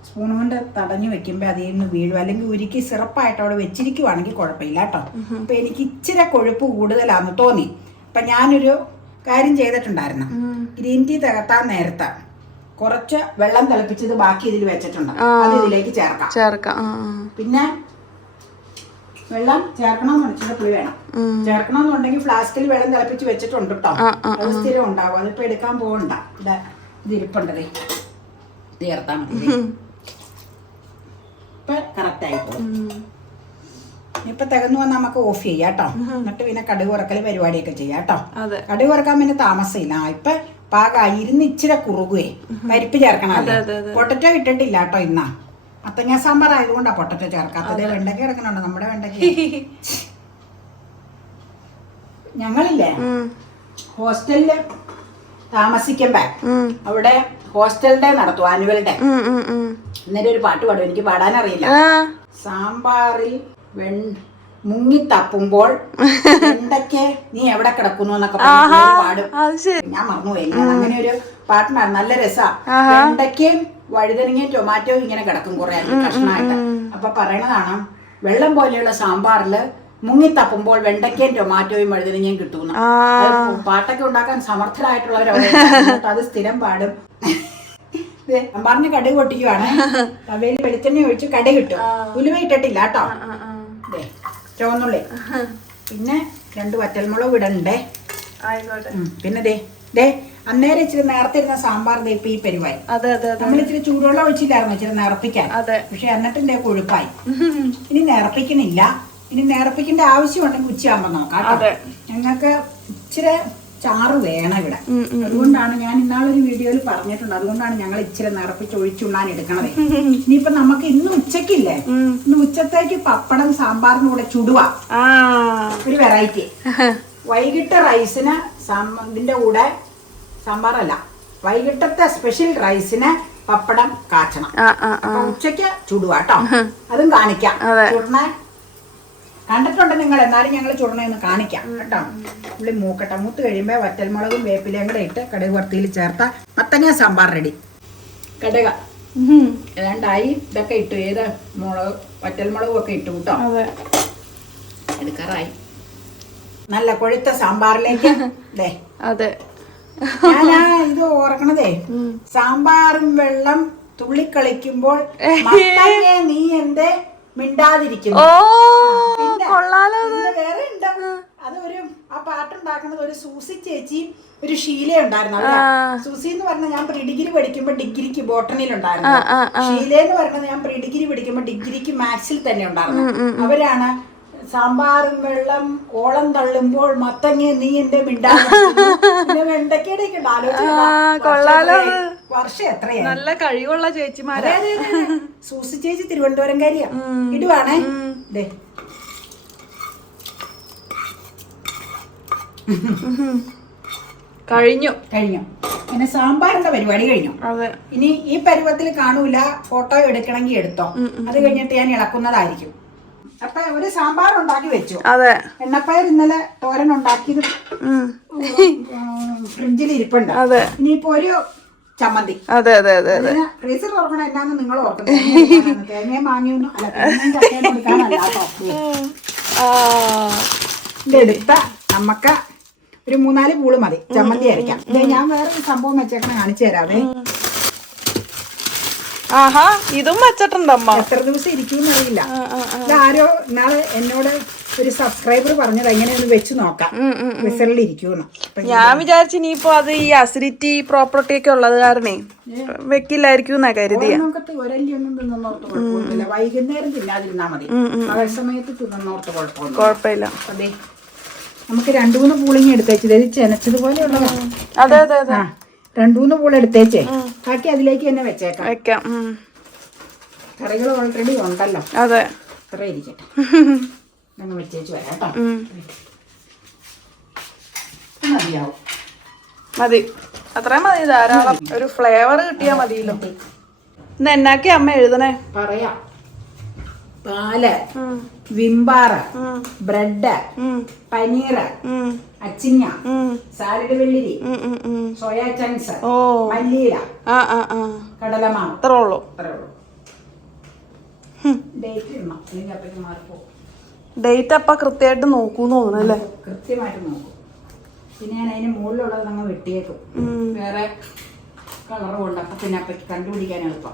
സ്പൂൺ കൊണ്ട് തടഞ്ഞു വെക്കുമ്പോ അതിൽ നിന്ന് വീഴും. അല്ലെങ്കിൽ ഉരുക്കി സിറപ്പായിട്ട് അവിടെ വെച്ചിരിക്കുവാണെങ്കിൽ കുഴപ്പമില്ല കേട്ടോ. അപ്പൊ എനിക്ക് ഇച്ചിരി കൊഴുപ്പ് കൂടുതലാന്ന് തോന്നി. അപ്പൊ ഞാനൊരു കാര്യം ചെയ്തിട്ടുണ്ടായിരുന്നു. ഗ്രീൻ ടീ തകർത്താൻ നേരത്തെ കുറച്ച് വെള്ളം തിളപ്പിച്ചത് ബാക്കി ഇതിൽ വെച്ചിട്ടുണ്ട്, അത് ഇതിലേക്ക് ചേർക്കാം. പിന്നെ വെള്ളം ചേർക്കണമെന്ന് വെച്ചിട്ട് പുളി വേണം. ചേർക്കണമെന്നുണ്ടെങ്കിൽ ഫ്ലാസ്കിൽ വെള്ളം തിളപ്പിച്ച് വെച്ചിട്ടുണ്ട് കേട്ടോ. അത് സ്ഥിരം ഉണ്ടാവും. അതിപ്പോ എടുക്കാൻ പോകണ്ട, ഇത് ഇരിപ്പുണ്ടത് തീർത്താൽ മതി. ഇപ്പൊ കറക്റ്റ് ആയി പോകും. ഇപ്പൊ തികന്നു വന്നാൽ നമുക്ക് ഓഫ് ചെയ്യാം കേട്ടോ. എന്നിട്ട് പിന്നെ കടുക് വറക്കൽ പരിപാടിയൊക്കെ ചെയ്യാം കേട്ടോ. കടുക് വറക്കാൻ പിന്നെ താമസമില്ല. ഇപ്പൊ പാകായി ഇരുന്ന് ഇച്ചിരി കുറുകുവേ. പരിപ്പ് ചേർക്കണം. പൊട്ടറ്റോ ഇട്ടിട്ടില്ല കേട്ടോ ഇന്നാ. മത്തങ്ങ സാമ്പാർ ആയതുകൊണ്ടാ പൊട്ടറ്റോ ചേർക്കാത്തത്. വെണ്ടയ്ക്ക കിടക്കണുണ്ട്, നമ്മുടെ വെണ്ടയ്ക്ക. ഞങ്ങളില്ലേ ഹോസ്റ്റലില് താമസിക്കുമ്പോ അവിടെ ഹോസ്റ്റൽ ഡേ നടത്തും, ആനുവൽ ഡേ. അന്നേരം ഒരു പാട്ട് പാടും, എനിക്ക് പാടാനറിയില്ല. സാമ്പാറിൽ മുങ്ങി തപ്പുമ്പോൾ വെണ്ടയ്ക്ക് നീ എവിടെ കിടക്കുന്നു എന്നൊക്കെ പാടും. ഞാൻ മറന്നുപോയി. അങ്ങനെ ഒരു പാട്ടുണ്ടായിരുന്നു, നല്ല രസാ. വെണ്ടയ്ക്കയും വഴുതനങ്ങയും ടൊമാറ്റോയും ഇങ്ങനെ കിടക്കും കുറെ കഷ്ണമായിട്ട്. അപ്പൊ പറയണതാണ്, വെള്ളം പോലെയുള്ള സാമ്പാറില് മുങ്ങി തപ്പുമ്പോൾ വെണ്ടയ്ക്കയും ടൊമാറ്റോയും വഴുതനങ്ങയും കിട്ടുന്നു. പാട്ടൊക്കെ ഉണ്ടാക്കാൻ സമർത്ഥരായിട്ടുള്ളവരവിടെ, അത് സ്ഥിരം പാടും. സാമ്പാറിന് കടുക് പൊട്ടിക്കുവാണ്. തവയിൽ വെളിച്ചെണ്ണ ഒഴിച്ച് കടുക് കിട്ടും. ഉലുവ ഇട്ടിട്ടില്ല കേട്ടോ. ചുവന്നുള്ളി, പിന്നെ 2 വറ്റൽമുളക് ഇടണ്ടേ. പിന്നെ അന്നേരം ഇച്ചിരി നേരത്തെ ഇരുന്ന സാമ്പാർ ഇപ്പൊ ഈ പരിവായി. നമ്മൾ ഇച്ചിരി ചൂടുവെള്ളം ഒഴിച്ചില്ലായിരുന്നു ഇച്ചിരി നേർപ്പിക്കാൻ. പക്ഷെ എന്നിട്ട് കൊഴുപ്പായി. ഇനി നേർപ്പിക്കുന്നില്ല. ഇനി നേർപ്പിക്കേണ്ട ആവശ്യമുണ്ടെങ്കിൽ ഉച്ചയാകുമ്പോ നോക്കാം കേട്ടോ. ഞങ്ങൾക്ക് ഇച്ചിരി ചാറ് വേണം ഇവിടെ. അതുകൊണ്ടാണ് ഞാൻ ഇന്നാളൊരു വീഡിയോയിൽ പറഞ്ഞിട്ടുണ്ട്. അതുകൊണ്ടാണ് ഞങ്ങൾ ഇച്ചിരി നിറപ്പിച്ച് ഒഴിച്ചുണ്ണാൻ എടുക്കണത്. ഇനിയിപ്പൊ നമുക്ക് ഇന്ന് ഉച്ചക്കില്ലേ, ഇന്ന് ഉച്ചത്തേക്ക് പപ്പടം സാമ്പാറിന് കൂടെ ചുടുക, ഒരു വെറൈറ്റി. വൈകിട്ട് റൈസിന് ഇതിന്റെ കൂടെ സാമ്പാറല്ല, വൈകിട്ടത്തെ സ്പെഷ്യൽ റൈസിന് പപ്പടം കാച്ചണം. അപ്പൊ ഉച്ചക്ക് ചുടുക കേട്ടോ. അതും കാണിക്കാം. ചുടണ കണ്ടിട്ടുണ്ട് നിങ്ങൾ, എന്നാലും ഞങ്ങൾ ചുടണയൊന്ന് കാണിക്കാം കേട്ടോ. ഉള്ളി മൂക്കട്ടെ. മൂത്ത് കഴിയുമ്പോൾ വറ്റൽമുളകും വേപ്പിലയും കൂടെ ഇട്ട് കടുക് വറുത്തിയിൽ ചേർത്ത മത്തങ്ങ സാമ്പാർ റെഡി. കടുക ഏതാണ്ടായി. ഇതൊക്കെ ഇട്ടു. ഏത് മുളക്, വറ്റൽമുളകും ഒക്കെ ഇട്ടു കേട്ടോ. എടുക്കാറായി. നല്ല കൊഴുത്ത സാമ്പാറിലേക്ക് ഞാനാ ഇത് ഓർക്കണതേ, സാമ്പാറും വെള്ളം തുള്ളിക്കളിക്കുമ്പോൾ നീ എന്തേ മിണ്ടാതിരിക്കുന്നു. പിന്നെ വേറെ ഉണ്ട്. അതൊരു ആ പാട്ടുണ്ടാക്കുന്നത് ഒരു സൂസി ചേച്ചി, ഒരു ഷീല ഉണ്ടായിരുന്നു. സൂസി എന്ന് പറഞ്ഞാൽ ഞാൻ പ്രീ ഡിഗ്രി പഠിക്കുമ്പോ ഡിഗ്രിക്ക് ബോട്ടണിയിലുണ്ടായിരുന്നു. ഷീല എന്ന് പറയുന്നത് ഞാൻ പ്രീ ഡിഗ്രി പഠിക്കുമ്പോ ഡിഗ്രിക്ക് മാത്സിൽ തന്നെ ഉണ്ടായിരുന്നു. അവരാണ് സാമ്പാറും വെള്ളം ഓളം തള്ളുമ്പോൾ മത്തങ്ങ നീ എന്റെ മിണ്ടാതിരിക്കുന്നു. വെണ്ടക്കയുടെ ഒക്കെ വർഷം എത്രയാ. നല്ല കഴിവുള്ള ചേച്ചിമാരെ. സൂസി ചേച്ചി തിരുവനന്തപുരംകാരിയാ. ഇടുവാണേ. കഴിഞ്ഞു. പിന്നെ സാമ്പാറിന്റെ പരിപാടി കഴിഞ്ഞു. ഇനി ഈ പരുവത്തിൽ കാണൂല. ഫോട്ടോ എടുക്കണമെങ്കിൽ എടുത്തോ. അത് കഴിഞ്ഞിട്ട് ഞാൻ ഇളക്കുന്നതായിരിക്കും. അപ്പൊ ഒരു സാമ്പാർ ഉണ്ടാക്കി വെച്ചു. എണ്ണപ്പയർ ഇന്നലെ തോരൻ ഉണ്ടാക്കിയത് ഫ്രിഡ്ജിൽ ഇരിപ്പുണ്ട്. ഇനിയിപ്പോ ഒരു ചമ്മന്തി. ഫ്രീസർ തുറക്കണ എന്നാന്ന് നിങ്ങൾ ഓർക്കുന്നത്. തേങ്ങയും മാങ്ങിയൊന്നും അല്ല, തേങ്ങയും ചക്കയും കൊടുക്കാനല്ലാട്ടോ. എടുത്ത നമുക്ക് ഒരു 3-4 പൂള് മതി ചമ്മന്തി അരയ്ക്കാം. ഞാൻ വേറൊരു സംഭവം വെച്ചേക്കണ കാണിച്ചു തരാവേ. ഇതും വെച്ചിട്ടുണ്ടമ്മ. എത്ര ദിവസം ഇരിക്കും അറിയില്ല. ആരോ നാളെ എന്നോട് ഒരു സബ്സ്ക്രൈബർ പറഞ്ഞത് എങ്ങനെയൊന്ന് വെച്ച് നോക്കാം വിസറിൽ ഇരിക്കുമെന്ന്. ഞാൻ വിചാരിച്ചു ഇനിയിപ്പോ അത് ഈ അസിഡിറ്റി പ്രോപ്പർട്ടി ഒക്കെ ഉള്ളത് കാരണേ വെക്കില്ലായിരിക്കും എന്നാ കരുതിയ. ഒരല്ലിയൊന്നും തിന്നോർത്ത് കുഴപ്പമൊന്നുമില്ല. വൈകുന്നേരം തിന്നാതിരുന്നാ മതി. പകൽ സമയത്ത് തിന്നോർത്ത് കുഴപ്പമില്ല. അതെ, നമുക്ക് 2-3 പൂളിങ്ങി എടുത്തേച്ചത് ചെനച്ചതുപോലെയുള്ളതാണ്. 2-3 പൂള് എടുത്തേച്ചേ. ബാക്കി അതിലേക്ക് തന്നെ വെച്ചേക്കാം. കറികൾ ഓൾറെഡി ഉണ്ടല്ലോ. അത്ര ഇരിക്കട്ടെ. വെച്ചേച്ച് വരാം കേട്ടോ. മതിയാവും. മതി, അത്രയും മതി. ധാരാളം. ഒരു ഫ്ലേവർ കിട്ടിയാ മതിയല്ലോ. ഇന്ന് എന്നാക്കി അമ്മ എഴുതണേ പറയാം. പാല്, വിംബാറ്, ബ്രെഡ്, പനീർ, അച്ചിങ്ങ, സാലഡ് വെള്ളിരി, സോയാ ചങ്ക്സ്, മല്ലിയില, കടലമാവ്. അത്രേ ഉള്ളൂ. ഡേറ്റ് അപ്പൊ കൃത്യമായിട്ട് നോക്കൂന്ന് തോന്നുന്നു അല്ലേ? കൃത്യമായിട്ട് നോക്കും. പിന്നെ ഞാൻ അതിന് മുകളിലുള്ളത് നമ്മൾ വെട്ടിയേക്കും. വേറെ കളറും ഉണ്ട്. അപ്പൊ പിന്നെ അപ്പൊ കണ്ടുപിടിക്കാൻ എളുപ്പം.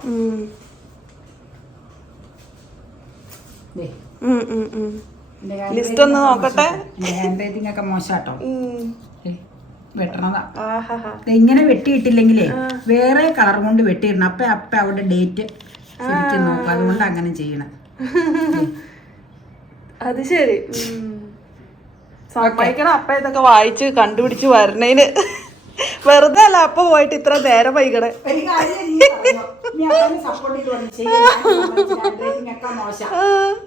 ലിസ്റ്റ് ഒന്ന് നോക്കട്ടെ. ഹാൻഡ് റൈറ്റിംഗ് ഒക്കെ മോശാട്ടോ. വെട്ടണതാ. ഇങ്ങനെ വെട്ടിയിട്ടില്ലെങ്കിലേ വേറെ കളർ കൊണ്ട് വെട്ടിയിടണം. അപ്പൊ അവിടെ ഡേറ്റ് ശരിക്കും നോക്കും. അതുകൊണ്ട് അങ്ങനെ ചെയ്യണം. അത് ശരി. സമ്മതിക്കണം. അപ്പ ഇതൊക്കെ വായിച്ച് കണ്ടുപിടിച്ച് വരണേന്. വെറുതെ അല്ല അപ്പൊ പോയിട്ട് ഇത്ര നേരം വൈകണേ.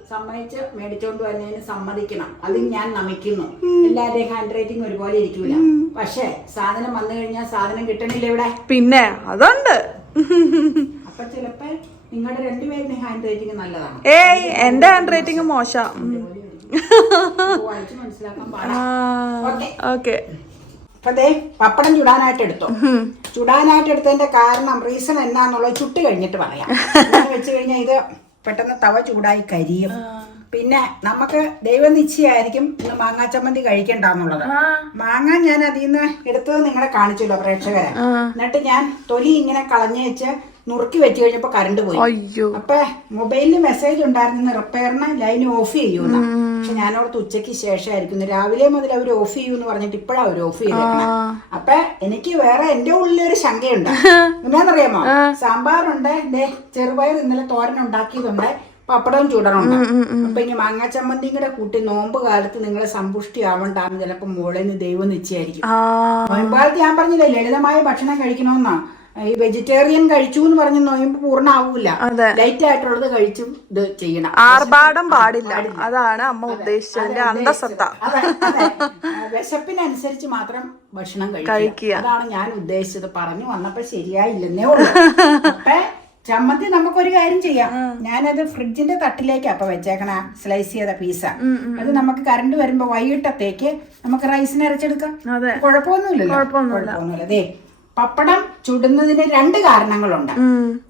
സമ്മതിച്ച് മേടിച്ചോണ്ട് വന്നതിന് സമ്മതിക്കണം. അത് ഞാൻ നമിക്കുന്നു. എല്ലാവരുടെയും ഹാൻഡ് റൈറ്റിംഗ് ഒരുപോലെ ഇരിക്കൂല. പക്ഷെ സാധനം വന്നു കഴിഞ്ഞാൽ സാധനം കിട്ടണില്ല ഇവിടെ. പിന്നെ അതുണ്ട്. അപ്പൊ ചിലപ്പോ നിങ്ങളുടെ 2 പേരുടെ ഹാൻഡ് റൈറ്റിംഗ് നല്ലതാണ്. ഏയ് എന്റെ ഹാൻഡ് റൈറ്റിംഗ് മോശം. വായിച്ച് മനസ്സിലാക്കാൻ പാടാ. ഓക്കെ. അപ്പൊ ദേ പപ്പടം ചുടാനായിട്ട് എടുത്തോ. ചുടാനായിട്ട് എടുത്തതിന്റെ കാരണം റീസൺ എന്നാന്നുള്ളത് ചുട്ട് കഴിഞ്ഞിട്ട് പറയാം. വെച്ച് കഴിഞ്ഞാൽ ഇത് പെട്ടെന്ന് തവ ചൂടായി കരിയും. പിന്നെ നമുക്ക് ദൈവനിശ്ചയായിരിക്കും ഇന്ന് മാങ്ങാ ചമ്മന്തി കഴിക്കണ്ടെന്നുള്ളത്. മാങ്ങ ഞാൻ അതിൽ നിന്ന് എടുത്തത് നിങ്ങളെ കാണിച്ചല്ലോ പ്രേക്ഷകരെ. എന്നിട്ട് ഞാൻ തൊലി ഇങ്ങനെ കളഞ്ഞു വെച്ച് നുറുക്കി വെച്ച് കഴിഞ്ഞപ്പോ കറണ്ട് പോയി. അപ്പൊ മൊബൈലിൽ മെസ്സേജ് ഉണ്ടായിരുന്നു റിപ്പയറിന് ലൈൻ ഓഫ് ചെയ്യൂന്ന്. പക്ഷെ ഞാനോടത്ത് ഉച്ചയ്ക്ക് ശേഷമായിരിക്കും. രാവിലെ മുതൽ അവർ ഓഫ് ചെയ്യൂന്ന് പറഞ്ഞിട്ട് ഇപ്പഴാ അവർ ഓഫ് ചെയ്തേക്കണം. അപ്പൊ എനിക്ക് വേറെ എന്റെ ഉള്ളിലൊരു ശങ്കയുണ്ട്. എന്നാന്നറിയാമോ? സാമ്പാറുണ്ട്, ചെറുപയർ ഇന്നലെ തോരൻ ഉണ്ടാക്കിയതുണ്ട്, പപ്പടവും ചൂടണമുണ്ട്. അപ്പൊ ഇനി മാങ്ങാ ചമ്മന്തിയും കൂടെ കൂട്ടി നോമ്പ് കാലത്ത് നിങ്ങൾ സമ്പുഷ്ടി ആവണ്ടാന്ന് ചിലപ്പോ മോളിൽ നിന്ന് ദൈവം നിശ്ചയായിരിക്കും. നോയമ്പാലത്ത് ഞാൻ പറഞ്ഞില്ലേ ലളിതമായ ഭക്ഷണം കഴിക്കണമെന്നാ. ഈ വെജിറ്റേറിയൻ കഴിച്ചു എന്ന് പറഞ്ഞ് നോയമ്പ് പൂർണ്ണമാവൂല. ലൈറ്റ് ആയിട്ടുള്ളത് കഴിച്ചും ഇത് ചെയ്യണം. ആർഭാടം പാടില്ല, അതാണ് അമ്മ ഉദ്ദേശിച്ചതിന്റെ അന്തസത്ത. വിശപ്പിനനുസരിച്ച് മാത്രം ഭക്ഷണം കഴിക്കുക, അതാണ് ഞാൻ ഉദ്ദേശിച്ചത്. പറഞ്ഞു വന്നപ്പോ ശരിയായില്ലെന്നേ ഉള്ളൂ. അപ്പൊ ചമ്മന്തി നമുക്കൊരു കാര്യം ചെയ്യാം. ഞാനത് ഫ്രിഡ്ജിന്റെ തട്ടിലേക്ക് അപ്പൊ വെച്ചേക്കണ സ്ലൈസ് ചെയ്ത പീസ. അത് നമുക്ക് കറണ്ട് വരുമ്പോ വൈകിട്ടത്തേക്ക് നമുക്ക് റൈസിന് അരച്ചെടുക്കാം. കുഴപ്പമൊന്നുമില്ലല്ലോ. കുഴപ്പമൊന്നുമില്ല. ദേ പപ്പടം ചുടുന്നതിന് 2 കാരണങ്ങളുണ്ട്.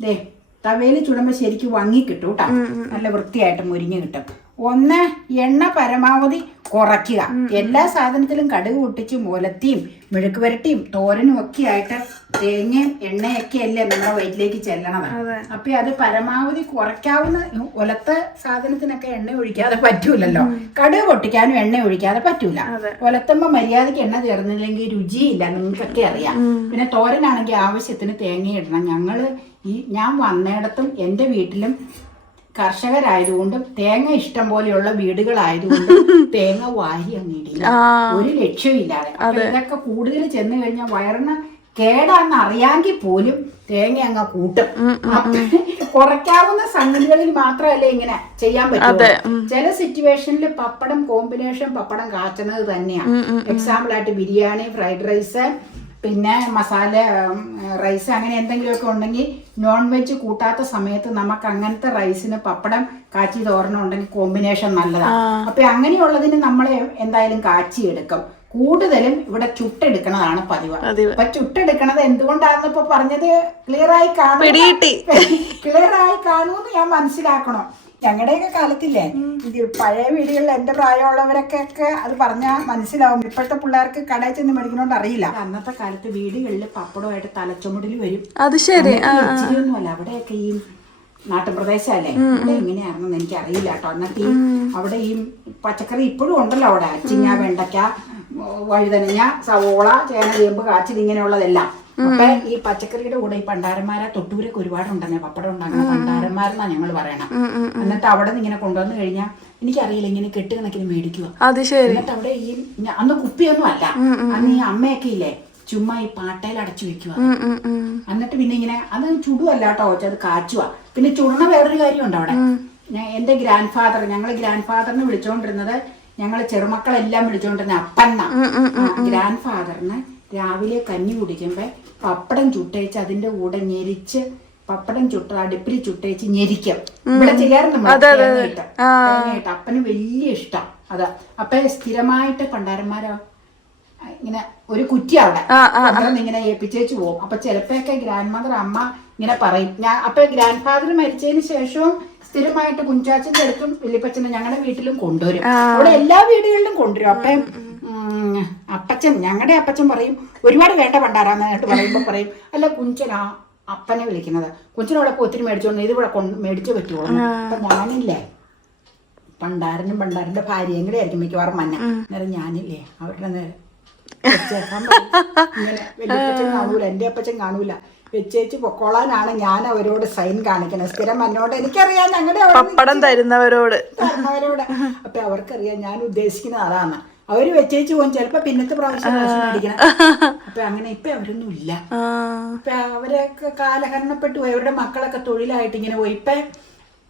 ദേ തവയിൽ ചുടുമ്പോ ശരിക്കും വങ്ങി കിട്ടും കേട്ടോ, നല്ല വൃത്തിയായിട്ട് മുരിഞ്ഞു കിട്ടും. ഒന്ന്, എണ്ണ പരമാവധി കുറയ്ക്കുക. എല്ലാ സാധനത്തിലും കടുക് പൊട്ടിച്ച് മുലത്തിയും മെഴുക്ക് വരട്ടിയും തോരനും ഒക്കെ ആയിട്ട് തേങ്ങയും എണ്ണയൊക്കെ അല്ലേ നമ്മുടെ വയറ്റിലേക്ക് ചെല്ലണത്. അപ്പൊ അത് പരമാവധി കുറയ്ക്കാവുന്ന. ഒലത്ത സാധനത്തിനൊക്കെ എണ്ണ ഒഴിക്കാതെ പറ്റൂലല്ലോ, കടുക് പൊട്ടിക്കാനും എണ്ണ ഒഴിക്കാതെ പറ്റൂല. ഒലത്തുമ്പോ മര്യാദക്ക് എണ്ണ ചേർന്നില്ലെങ്കിൽ രുചിയില്ല, നിങ്ങൾക്കൊക്കെ അറിയാം. പിന്നെ തോരനാണെങ്കിൽ ആവശ്യത്തിന് തേങ്ങ ഇടണം. ഞാൻ വന്നിടത്തും എൻ്റെ വീട്ടിലും കർഷകരായതുകൊണ്ടും തേങ്ങ ഇഷ്ടം പോലെയുള്ള വീടുകളായതുകൊണ്ടും തേങ്ങ വാരി അങ്ങിടില്ല, ഒരു ലക്ഷ്യമില്ലാതെ. അപ്പൊ ഇതൊക്കെ കൂടുതൽ ചെന്ന് കഴിഞ്ഞാൽ വയറിന് കേടാന്ന് അറിയാമെങ്കിൽ പോലും തേങ്ങ അങ്ങ് കൂട്ടും. കുറയ്ക്കാവുന്ന സംഗതികളിൽ മാത്രമല്ലേ ഇങ്ങനെ ചെയ്യാൻ പറ്റുള്ളൂ. ചില സിറ്റുവേഷനിൽ പപ്പടം കോമ്പിനേഷൻ പപ്പടം കാച്ചുന്നത് തന്നെയാണ്. എക്സാമ്പിൾ ആയിട്ട് ബിരിയാണി, ഫ്രൈഡ് റൈസ്, പിന്നെ മസാല റൈസ്, അങ്ങനെ എന്തെങ്കിലുമൊക്കെ ഉണ്ടെങ്കിൽ നോൺ വെജ് കൂട്ടാത്ത സമയത്ത് നമുക്ക് അങ്ങനത്തെ റൈസിന് പപ്പടം കാച്ചി തോരണം ഉണ്ടെങ്കിൽ കോമ്പിനേഷൻ നല്ലതാണ്. അപ്പൊ അങ്ങനെയുള്ളതിന് നമ്മൾ എന്തായാലും കാച്ചിയെടുക്കും. കൂടുതലും ഇവിടെ ചുട്ടെടുക്കണതാണ് പതിവ്. അപ്പൊ ചുട്ടെടുക്കണത് എന്തുകൊണ്ടാണെന്ന് ഇപ്പൊ പറഞ്ഞത് ക്ലിയറായി കാണുമെന്ന് ഞാൻ മനസ്സിലാക്കണം. ഞങ്ങളുടെയൊക്കെ കാലത്തില്ലേ, ഇത് പഴയ വീടുകളിൽ എന്റെ പ്രായമുള്ളവരൊക്കെ അത് പറഞ്ഞാൽ മനസ്സിലാവും. ഇപ്പോഴത്തെ പിള്ളേർക്ക് കടയിൽ ചെന്ന് മേടിക്കണോണ്ട് അറിയില്ല. അന്നത്തെ കാലത്ത് വീടുകളിൽ പപ്പടമായിട്ട് തലച്ചുമടിൽ വരും. അത് ശരി, ഒന്നുമല്ല. അവിടെയൊക്കെ ഈ നാട്ടുപ്രദേശമല്ലേ, ഇവിടെ എങ്ങനെയാണെന്ന് എനിക്ക് അറിയില്ല കേട്ടോ. എന്നിട്ട് അവിടെ ഈ പച്ചക്കറി ഇപ്പോഴും ഉണ്ടല്ലോ അവിടെ, അച്ചിങ്ങ, വെണ്ടയ്ക്ക, വഴുതനങ്ങ, സവോള, ചേന, ചേമ്പ്, കാച്ചിൽ, ഇങ്ങനെയുള്ളതെല്ലാം. അപ്പൊ ഈ പച്ചക്കറിയുടെ കൂടെ ഈ പണ്ടാരന്മാരെ തൊട്ടൂരൊക്കെ ഒരുപാടുണ്ടെന്നേ പപ്പടം ഉണ്ടാക്കുന്ന പണ്ടാരന്മാരെന്നാ ഞങ്ങൾ പറയണം. എന്നിട്ട് അവിടെ നിന്ന് ഇങ്ങനെ കൊണ്ടുവന്നു കഴിഞ്ഞാൽ എനിക്കറിയില്ല, ഇങ്ങനെ കെട്ടുകണക്കിന് മേടിക്കുക. എന്നിട്ട് അവിടെ ഈ അന്ന് കുപ്പിയൊന്നും അല്ല, അന്ന് ഈ അമ്മയൊക്കെ ഇല്ലേ ചുമ്മാ ഈ പാട്ടയിൽ അടച്ചു വെക്കുക. എന്നിട്ട് പിന്നെ ഇങ്ങനെ അത് ചുടുവല്ല കേട്ടോ, അത് കാച്ചുക. പിന്നെ ചുടണ വേറൊരു കാര്യമുണ്ട് അവിടെ. എന്റെ ഞങ്ങള് ഗ്രാൻഡ് ഫാദറിനെ വിളിച്ചോണ്ടിരുന്നത്, ഞങ്ങള് ചെറുമക്കളെല്ലാം വിളിച്ചോണ്ടിരുന്ന അപ്പന്ന. ഗ്രാൻഡ് ഫാദറിന് രാവിലെ കഞ്ഞി കുടിക്കുമ്പോ പപ്പടം ചുട്ടേച്ച് അതിന്റെ കൂടെ ഞെരിച്ച്, പപ്പടം അടുപ്പിൽ ചുട്ടേച്ച് ഞെരിക്കും. ഇവിടെ ചെയ്യാറുണ്ട് തേങ്ങയിട്ട്. അപ്പന് വലിയ ഇഷ്ടം അതാ. അപ്പൊ സ്ഥിരമായിട്ട് പണ്ടാരന്മാരോ ഇങ്ങനെ ഒരു കുറ്റി അവിടെ ഇങ്ങനെ ഏൽപ്പിച്ചേച്ചു പോകും. അപ്പൊ ചിലപ്പോഴൊക്കെ ഗ്രാൻഡ് മദർ അമ്മ ഇങ്ങനെ പറയും. അപ്പൊ ഗ്രാൻഡ് ഫാദർ മരിച്ചതിന് ശേഷവും സ്ഥിരമായിട്ട് കുഞ്ചാച്ചന്റെ അടുത്തും വല്യപ്പച്ചനും ഞങ്ങളുടെ വീട്ടിലും കൊണ്ടുവരും. അവിടെ എല്ലാ വീടുകളിലും കൊണ്ടുവരും. അപ്പൊ അപ്പച്ചൻ, ഞങ്ങളുടെ അപ്പച്ചൻ പറയും ഒരുപാട് വേണ്ട പണ്ടാരാന്നായിട്ട് പറയുമ്പോ പറയും, അല്ല കുഞ്ചനാ അപ്പനെ വിളിക്കുന്നത്, കുഞ്ചനോടൊക്കെ ഒത്തിരി മേടിച്ചോണ്ട് ഇത് ഇവിടെ മേടിച്ചേ പറ്റുള്ളൂ. അപ്പൊ ഞാനില്ലേ പണ്ടാരനും പണ്ടാരന്റെ ഭാര്യയും കൂടെ ആയിരിക്കും മിക്കവാറും മന്ന. അന്നേരം ഞാനില്ലേ അവരുടെ നേരെ ഇങ്ങനെ വല്യപ്പച്ചൻ കാണൂല, എന്റെ അപ്പച്ചൻ കാണൂല, വെച്ചേച്ച് പൊക്കോളാനാണ് ഞാൻ അവരോട് സൈൻ കാണിക്കുന്നത്. സ്ഥിരം എന്നോട് എനിക്കറിയാം, ഞങ്ങളുടെ പപ്പടം തരുന്നവരോട്. അപ്പൊ അവർക്കറിയാം ഞാൻ ഉദ്ദേശിക്കുന്നത് അതാണ്. അവര് വെച്ചേച്ച് പോകും, ചിലപ്പോ പിന്നത്തെ പ്രാവശ്യം മേടിക്കണം. അപ്പൊ അങ്ങനെ ഇപ്പൊ അവരൊന്നും ഇല്ല. ഇപ്പൊ അവരൊക്കെ കാലഹരണപ്പെട്ടു പോയി, അവരുടെ മക്കളൊക്കെ തൊഴിലായിട്ട് ഇങ്ങനെ പോയി. ഇപ്പൊ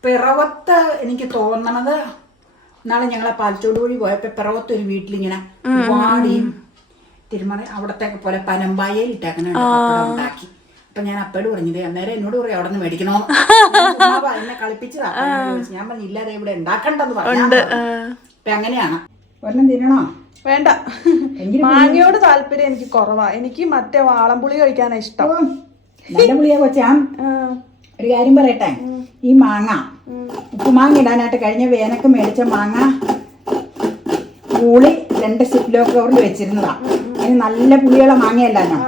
പിറവത്ത് എനിക്ക് തോന്നണത്, നാളെ ഞങ്ങളെ പാലച്ചോട് വഴി പോയപ്പോ പിറവത്ത് ഒരു വീട്ടിലിങ്ങനെ ഒരുപാട് തിരുമറി അവിടത്തേക്ക് പോലെ പനമ്പായയിൽ ഇട്ടേക്കണ ഉണ്ടാക്കി. അപ്പൊ ഞാൻ അപ്പയോട് പറഞ്ഞത്, അന്നേരം എന്നോട് പറയും അവിടെ നിന്ന് മേടിക്കണോ, എന്നെ കളിപ്പിച്ചതാ. ഞാൻ പറഞ്ഞു ഇല്ലാതെ ഇവിടെ ഉണ്ടാക്കണ്ടെന്ന് പറഞ്ഞു. അപ്പൊ അങ്ങനെയാണ്. ഒരെണ്ണം തിന്നണോ? വേണ്ട, മാങ്ങയോട് താല്പര്യം എനിക്ക് കുറവാ. എനിക്ക് മറ്റേ വാളംപുളി കഴിക്കാനാ ഇഷ്ടം. നല്ല പുളിയാ കൊച്ചാ. ഒരു കാര്യം പറയട്ടെ, ഈ മാങ്ങ ഉപ്പുമാങ്ങ ഇടാനായിട്ട് കഴിഞ്ഞ വേനൊക്കെ മേടിച്ച മാങ്ങ പുളി 2 സിപ്ലോ കവറിൽ വെച്ചിരുന്നതാ. അതിന് നല്ല പുളിയുള്ള മാങ്ങയല്ലോ,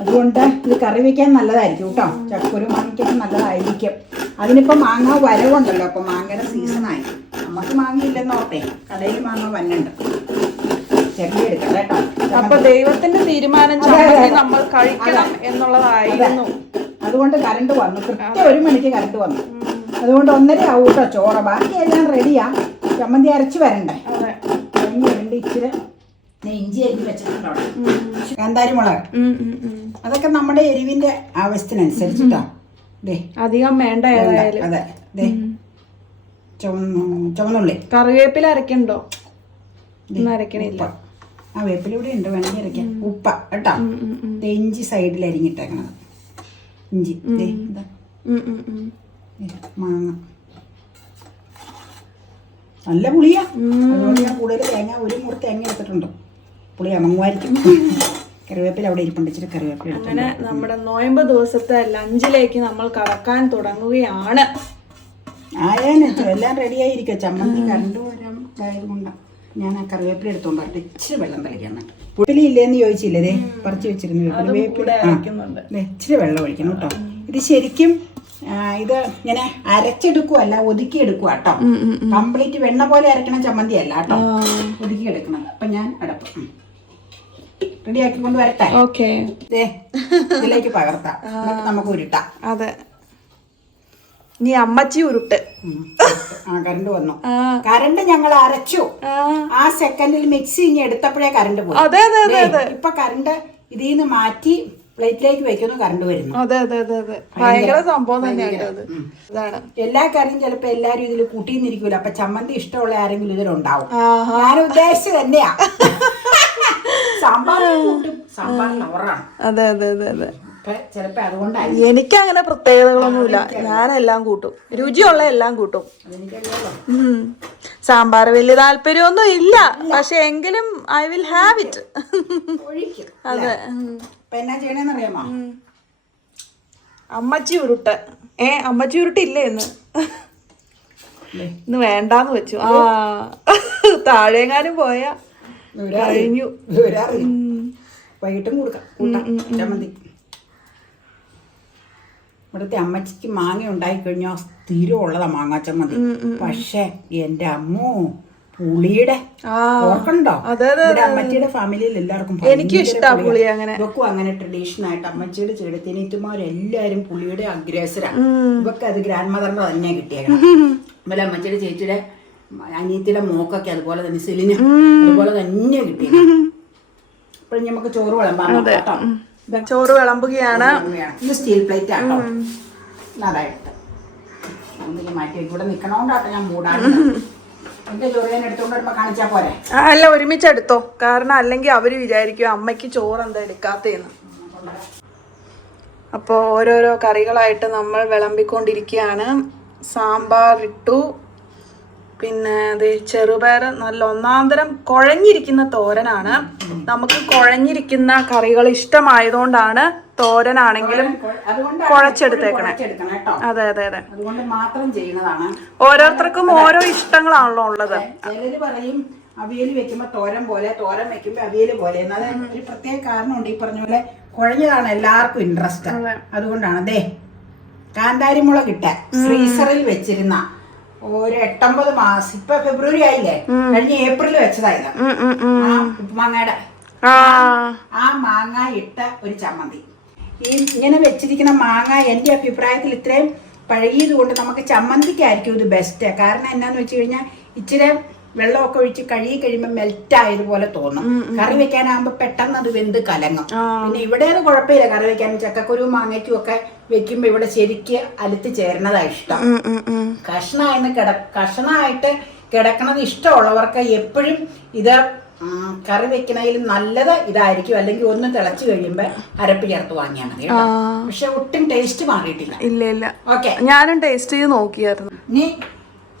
അതുകൊണ്ട് ഇത് കറി വെക്കാൻ നല്ലതായിരിക്കും കേട്ടോ. ചക്കുരു മാങ്ങയ്ക്കൊക്കെ നല്ലതായിരിക്കും. അതിനിപ്പോ മാങ്ങ വരവുണ്ടല്ലോ, അപ്പൊ മാങ്ങയുടെ സീസണായി. നമുക്ക് മാങ്ങ ഇല്ലെന്ന് ഓർത്തേ, കടയിൽ മാങ്ങ വന്നുണ്ട്, ചെറിയ എടുക്കാം കേട്ടോ. അപ്പൊ ദൈവത്തിന്റെ തീരുമാനം നമ്മൾ കഴിക്കണം എന്നുള്ളതായിരുന്നു. അതുകൊണ്ട് കറണ്ട് വന്നു, കൃത്യം 1 മണിക്ക് കറണ്ട് വന്നു. അതുകൊണ്ട് 1:30 ആവും കേട്ടോ ചോറ്. ബാക്കി എല്ലാം റെഡിയാ. ചമ്മന്തി അരച്ച് വരണ്ടേ? കഴിഞ്ഞ് വരണ്ട. ഇച്ചിരി ഇഞ്ചി അരിഞ്ഞ് വെച്ചിട്ടുണ്ടോ? കാന്താരി മുളക് അതൊക്കെ നമ്മുടെ എരിവിന്റെ ആവശ്യത്തിനനുസരിച്ചിട്ടോ. അധികം വേണ്ട. അതെ. ചുവന്നുള്ളി. കറിവേപ്പില അരക്കണ്ടോ? അരക്കണില്ല. ആ വേപ്പില ഇവിടെ ഉണ്ട്, വേണമെങ്കിൽ അരക്കാം. ഉപ്പ കേട്ടോ. ഇഞ്ചി സൈഡിൽ അരിഞ്ഞിട്ടേക്കണത്. ഇഞ്ചി. മാങ്ങ നല്ല പുളിയാ. അതുകൊണ്ട് ഞാൻ കൂടുതൽ ഒരു മുറി തേങ്ങ എടുത്തിട്ടുണ്ട്. പുളി അമങ്ങുമായിരിക്കും. കറിവേപ്പില അവിടെ ഇരിപ്പുണ്ട്. ഇച്ചിരി കറിവേപ്പില. അങ്ങനെ നമ്മുടെ നോയമ്പ് ദിവസത്തെ ലഞ്ചിലേക്ക് നമ്മൾ കടക്കാൻ തുടങ്ങുകയാണ്. എല്ലാം റെഡി ആയിരിക്കും. ചമ്മന്തി കണ്ടുവരാൻ ഞാൻ ആ കറിവേപ്പില എടുത്തോണ്ട് വരട്ടെ. ഇച്ചിരി വെള്ളം തളിക്കണം. പുളി ഇല്ലേന്ന് ചോദിച്ചില്ലേ? പറിച്ചു വെച്ചിരുന്നു വേപ്പില. ഇച്ചിരി വെള്ളം ഒഴിക്കണം കേട്ടോ. ഇത് ശരിക്കും ഇത് ഇങ്ങനെ അരച്ചെടുക്കുവല്ല, ഒതുക്കി എടുക്കുക കേട്ടോ. കംപ്ലീറ്റ് വെണ്ണ പോലെ അരക്കണ ചമ്മന്തി അല്ല കേട്ടോ, ഒതുക്കി എടുക്കണം. അപ്പൊ ഞാൻ അടപ്പ് റെഡിയാക്കി കൊണ്ട് വരട്ടെ. ഇതിലേക്ക് പകർത്താം, നമുക്ക് ഉരുട്ടാം. അതെ, നീ അമ്മച്ചി ഉരുട്ട്. കറണ്ട് വന്നു. കറണ്ട് ഞങ്ങൾ അരച്ചു. ആ സെക്കൻഡിൽ മിക്സി ഇനി എടുത്തപ്പോഴേ കറണ്ട് പോയി. ഇപ്പൊ കറണ്ട് ഇതിൽ നിന്ന് മാറ്റി പ്ലേറ്റിലേക്ക് വെക്കുന്നു, കറണ്ട് വരുന്നു. ഭയങ്കര സംഭവം തന്നെയാണ്. എല്ലാ കറിയും ചിലപ്പോ എല്ലാരും ഇതിൽ കൂട്ടിന്നിരിക്കൂല. അപ്പൊ ചമ്മന്തി ഇഷ്ടമുള്ള ആരെങ്കിലും ഇതിലുണ്ടാവും. ഞാൻ ഉദ്ദേശിച്ചത് തന്നെയാ. സാമ്പാർ കൂട്ടും, സാമ്പാർ ലവറാണ്. അതെ അതെ അതെ അതെ. ചിലപ്പോ അതുകൊണ്ടായി. എനിക്ക് അങ്ങനെ പ്രത്യേകതകളൊന്നുമില്ല, ഞാനെല്ലാം കൂട്ടും, രുചിയുള്ള എല്ലാം കൂട്ടും. സാമ്പാർ വലിയ താല്പര്യമൊന്നും ഇല്ല, പക്ഷെ എങ്കിലും ഐ വിൽ ഹാവ് ഇറ്റ്. അതെ. എന്നാ ചെയ്യണേന്നറിയാമോ? അമ്മച്ചി ഉരുട്ട്. അമ്മച്ചി ഉരുട്ടില്ലേ ഇന്ന് വേണ്ടാന്ന് വെച്ചു. താഴെങ്ങാനും പോയാ കഴിഞ്ഞു. വൈകിട്ടും കൊടുക്കാം ചമ്മന്തി. ഇവിടുത്തെ അമ്മച്ചിക്ക് മാങ്ങ ഉണ്ടായി കഴിഞ്ഞാൽ സ്ഥിരം ഉള്ളതാ മാങ്ങാ ചമ്മന്തി. പക്ഷെ എന്റെ അമ്മോ, പുളിയുടെ ഓർക്കണ്ടോ? അമ്മച്ചിയുടെ ഫാമിലിയിൽ എല്ലാവർക്കും ഇവക്കും അങ്ങനെ ട്രഡീഷണൽ ആയിട്ട് അമ്മച്ചിയുടെ ചേട്ടത്തിനേറ്റുമാരെല്ലാരും പുളിയുടെ അഗ്രേസരാണ്. ഇവക്ക് അത് ഗ്രാൻഡ് മദറിന്റെ തന്നെ കിട്ടിയേക്കണം. അതുപോലെ അമ്മച്ചിയുടെ ചേച്ചിയുടെ അനിയത്തിയുടെ മോക്കൊക്കെ അതുപോലെ തന്നെ, സെലിന് അതുപോലെ തന്നെ കിട്ടിയേക്കണം. അപ്പോഴും നമുക്ക് ചോറ് വിളമ്പാൻ കേട്ടോ. ചോറ് വിളമ്പുകയാണ്. ഇത് സ്റ്റീൽ പ്ലേറ്റ് ആട്ടോ. അതായിട്ട് മാറ്റി ഇവിടെ നിക്കണോണ്ടാട്ടോ ഞാൻ മൂടാണ്. എന്റെ ചോറ് ഞാൻ എടുത്തോണ്ട് വരുമ്പോ കാണിച്ചാ പോരെ? അല്ല, ഒരുമിച്ച് എടുത്തോ. കാരണം അല്ലെങ്കിൽ അവര് വിചാരിക്കും അമ്മയ്ക്ക് ചോറ് എന്താ എടുക്കാത്തേന്ന്. അപ്പോൾ ഓരോരോ കറികളായിട്ട് നമ്മൾ വിളമ്പിക്കൊണ്ടിരിക്കുകയാണ്. സാമ്പാർ ഇട്ടു, പിന്നെ അത് ചെറുപയർ, നല്ല ഒന്നാന്തരം കുഴഞ്ഞിരിക്കുന്ന തോരനാണ്. നമുക്ക് കുഴഞ്ഞിരിക്കുന്ന കറികൾ ഇഷ്ടമായതുകൊണ്ടാണ് തോരനാണെങ്കിലും കുഴച്ചെടുത്തേക്കണേ. അതെ അതെ അതെ. അതുകൊണ്ട് മാത്രം ചെയ്യുന്നതാണ്. ഓരോരുത്തർക്കും ഓരോ ഇഷ്ടങ്ങളാണല്ലോ ഉള്ളത്. ചിലര് പറയും അവിയൽ വെക്കുമ്പോ തോരൻ പോലെ, തോരൻ വെക്കുമ്പോ അവിയൽ പോലെ. എന്നാൽ ഒരു പ്രത്യേക കാരണമുണ്ട്. ഈ പറഞ്ഞ പോലെ കുഴഞ്ഞതാണ് എല്ലാവർക്കും ഇൻട്രസ്റ്റ്. അതുകൊണ്ടാണ്. ദേ കാന്താരി മുളക് ഇട്ട ഫ്രീസറിൽ വെച്ചിരുന്ന ഒരു 8-9 മാസം, ഇപ്പൊ ഫെബ്രുവരി ആയില്ലേ, കഴിഞ്ഞ ഏപ്രിൽ വെച്ചതായത് ഉപ്പുമാങ്ങയുടെ ആ മാങ്ങ ഇട്ട ഒരു ചമ്മന്തി. ഈ ഇങ്ങനെ വെച്ചിരിക്കുന്ന മാങ്ങ എന്റെ അഭിപ്രായത്തിൽ ഇത്രയും പഴകിയത് കൊണ്ട് നമുക്ക് ചമ്മന്തിക്കായിരിക്കും ഇത് ബെസ്റ്റ്. കാരണം എന്നാന്ന് വെച്ച് കഴിഞ്ഞാൽ ഇച്ചിരി വെള്ളമൊക്കെ ഒഴിച്ച് കഴുകി കഴിയുമ്പോൾ മെൽറ്റ് ആയതുപോലെ തോന്നും. കറി വെക്കാനാകുമ്പോ പെട്ടെന്ന് അത് വെന്ത് കലങ്ങും. പിന്നെ ഇവിടെ അത് കുഴപ്പമില്ല, കറി വെക്കാനും ചക്കക്കുരു മാങ്ങയ്ക്കും ഒക്കെ വെക്കുമ്പോ ഇവിടെ ശരിക്ക് അലുത്ത് ചേരണതാ ഇഷ്ടം. കഷ്ണമായിട്ട് കിടക്കണത് ഇഷ്ടമുള്ളവർക്ക് എപ്പോഴും ഇത് കറി വെക്കണതിൽ നല്ലത് ഇതായിരിക്കും. അല്ലെങ്കിൽ ഒന്ന് തിളച്ചു കഴിയുമ്പോ അരപ്പ് ചേർത്ത് വാങ്ങിയാൽ മതി. പക്ഷെ ഒട്ടും ടേസ്റ്റ് മാറിയിട്ടില്ല. ഇല്ല ഇല്ല. ഓക്കെ, ഞാനും ടേസ്റ്റ് ചെയ്ത് നോക്കിയായിരുന്നു. ഇനി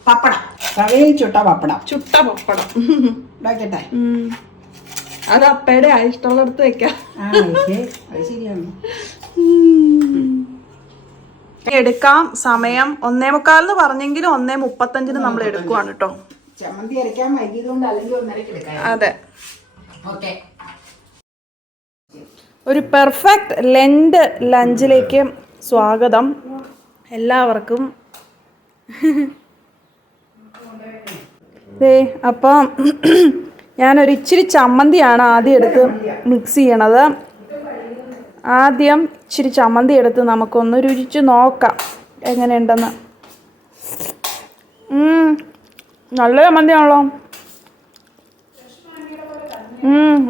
പപ്പടം, തവയിൽ ചുട്ട പപ്പടം. ഉണ്ടാക്കട്ടെ. അത് അപ്പയുടെ ഇഷ്ടമുള്ളടത്ത് വെക്കാം. അത് ശരിയാണ്. എടുക്കാം. സമയം 1:45 പറഞ്ഞെങ്കിലും 1:35 നമ്മൾ എടുക്കുവാണ് കേട്ടോ. ചമ്മന്തി അരയ്ക്കാൻ വൈകിയതുകൊണ്ട് അല്ലെങ്കിൽ 1:30 എടുക്കാം. അതെ. ഓക്കെ. ഒരു പെർഫെക്റ്റ് ലെൻഡ് ലഞ്ചിലേക്ക് സ്വാഗതം എല്ലാവർക്കും. അപ്പം ഞാനൊരു ഇച്ചിരി ചമ്മന്തിയാണ് ആദ്യം എടുത്ത് മിക്സ് ചെയ്യണത്. ആദ്യം ഇച്ചിരി ചമ്മന്തി എടുത്ത് നമുക്കൊന്ന് രുചിച്ച് നോക്കാം എങ്ങനെയുണ്ടെന്ന്. നല്ല ചമ്മന്തിയാണല്ലോ.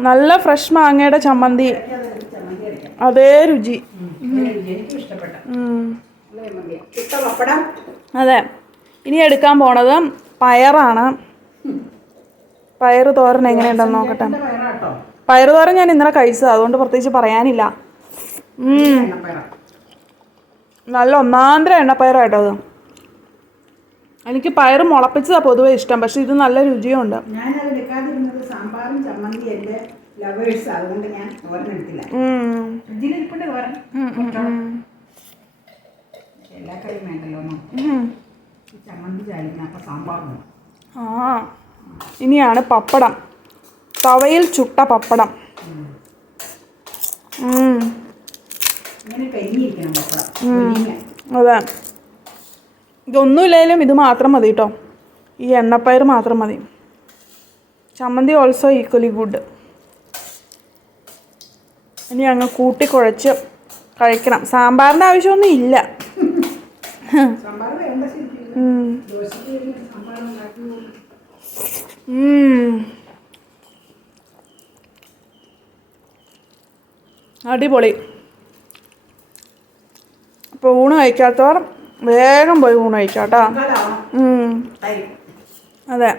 നല്ല ഫ്രഷ് മാങ്ങയുടെ ചമ്മന്തി, അതേ രുചി. അതെ. ഇനി എടുക്കാൻ പോണത് പയറാണ്. പയറ് തോരൻ എങ്ങനെയുണ്ടെന്ന് നോക്കട്ടെ. പയറ് തോരൻ ഞാൻ ഇന്നലെ കഴിച്ചത്, അതുകൊണ്ട് പ്രത്യേകിച്ച് പറയാനില്ല. നല്ല ഒന്നാന്തര എണ്ണപ്പയറായിട്ടോ അത്. എനിക്ക് പയറ് മുളപ്പിച്ചതാണ് പൊതുവെ ഇഷ്ടം, പക്ഷെ ഇത് നല്ല രുചിയുണ്ട്. ഇനിയാണ് പപ്പടം, തവയിൽ ചുട്ട പപ്പടം. അതെ, ഇതൊന്നുമില്ലെങ്കിലും ഇത് മാത്രം മതി കേട്ടോ. ഈ എണ്ണപ്പയർ മാത്രം മതി. ചമ്മന്തി ഓൾസോ ഈക്വലി ഗുഡ്. ഇനി അങ്ങ് കൂട്ടിക്കുഴച്ച് കഴിക്കണം. സാമ്പാറിൻ്റെ ആവശ്യമൊന്നും ഇല്ല. അടിപൊളി. അപ്പോൾ ഊണ് കഴിക്കാത്തവർ വേഗം പോയി ഊണ് കഴിക്കാം കേട്ടോ. അതെ.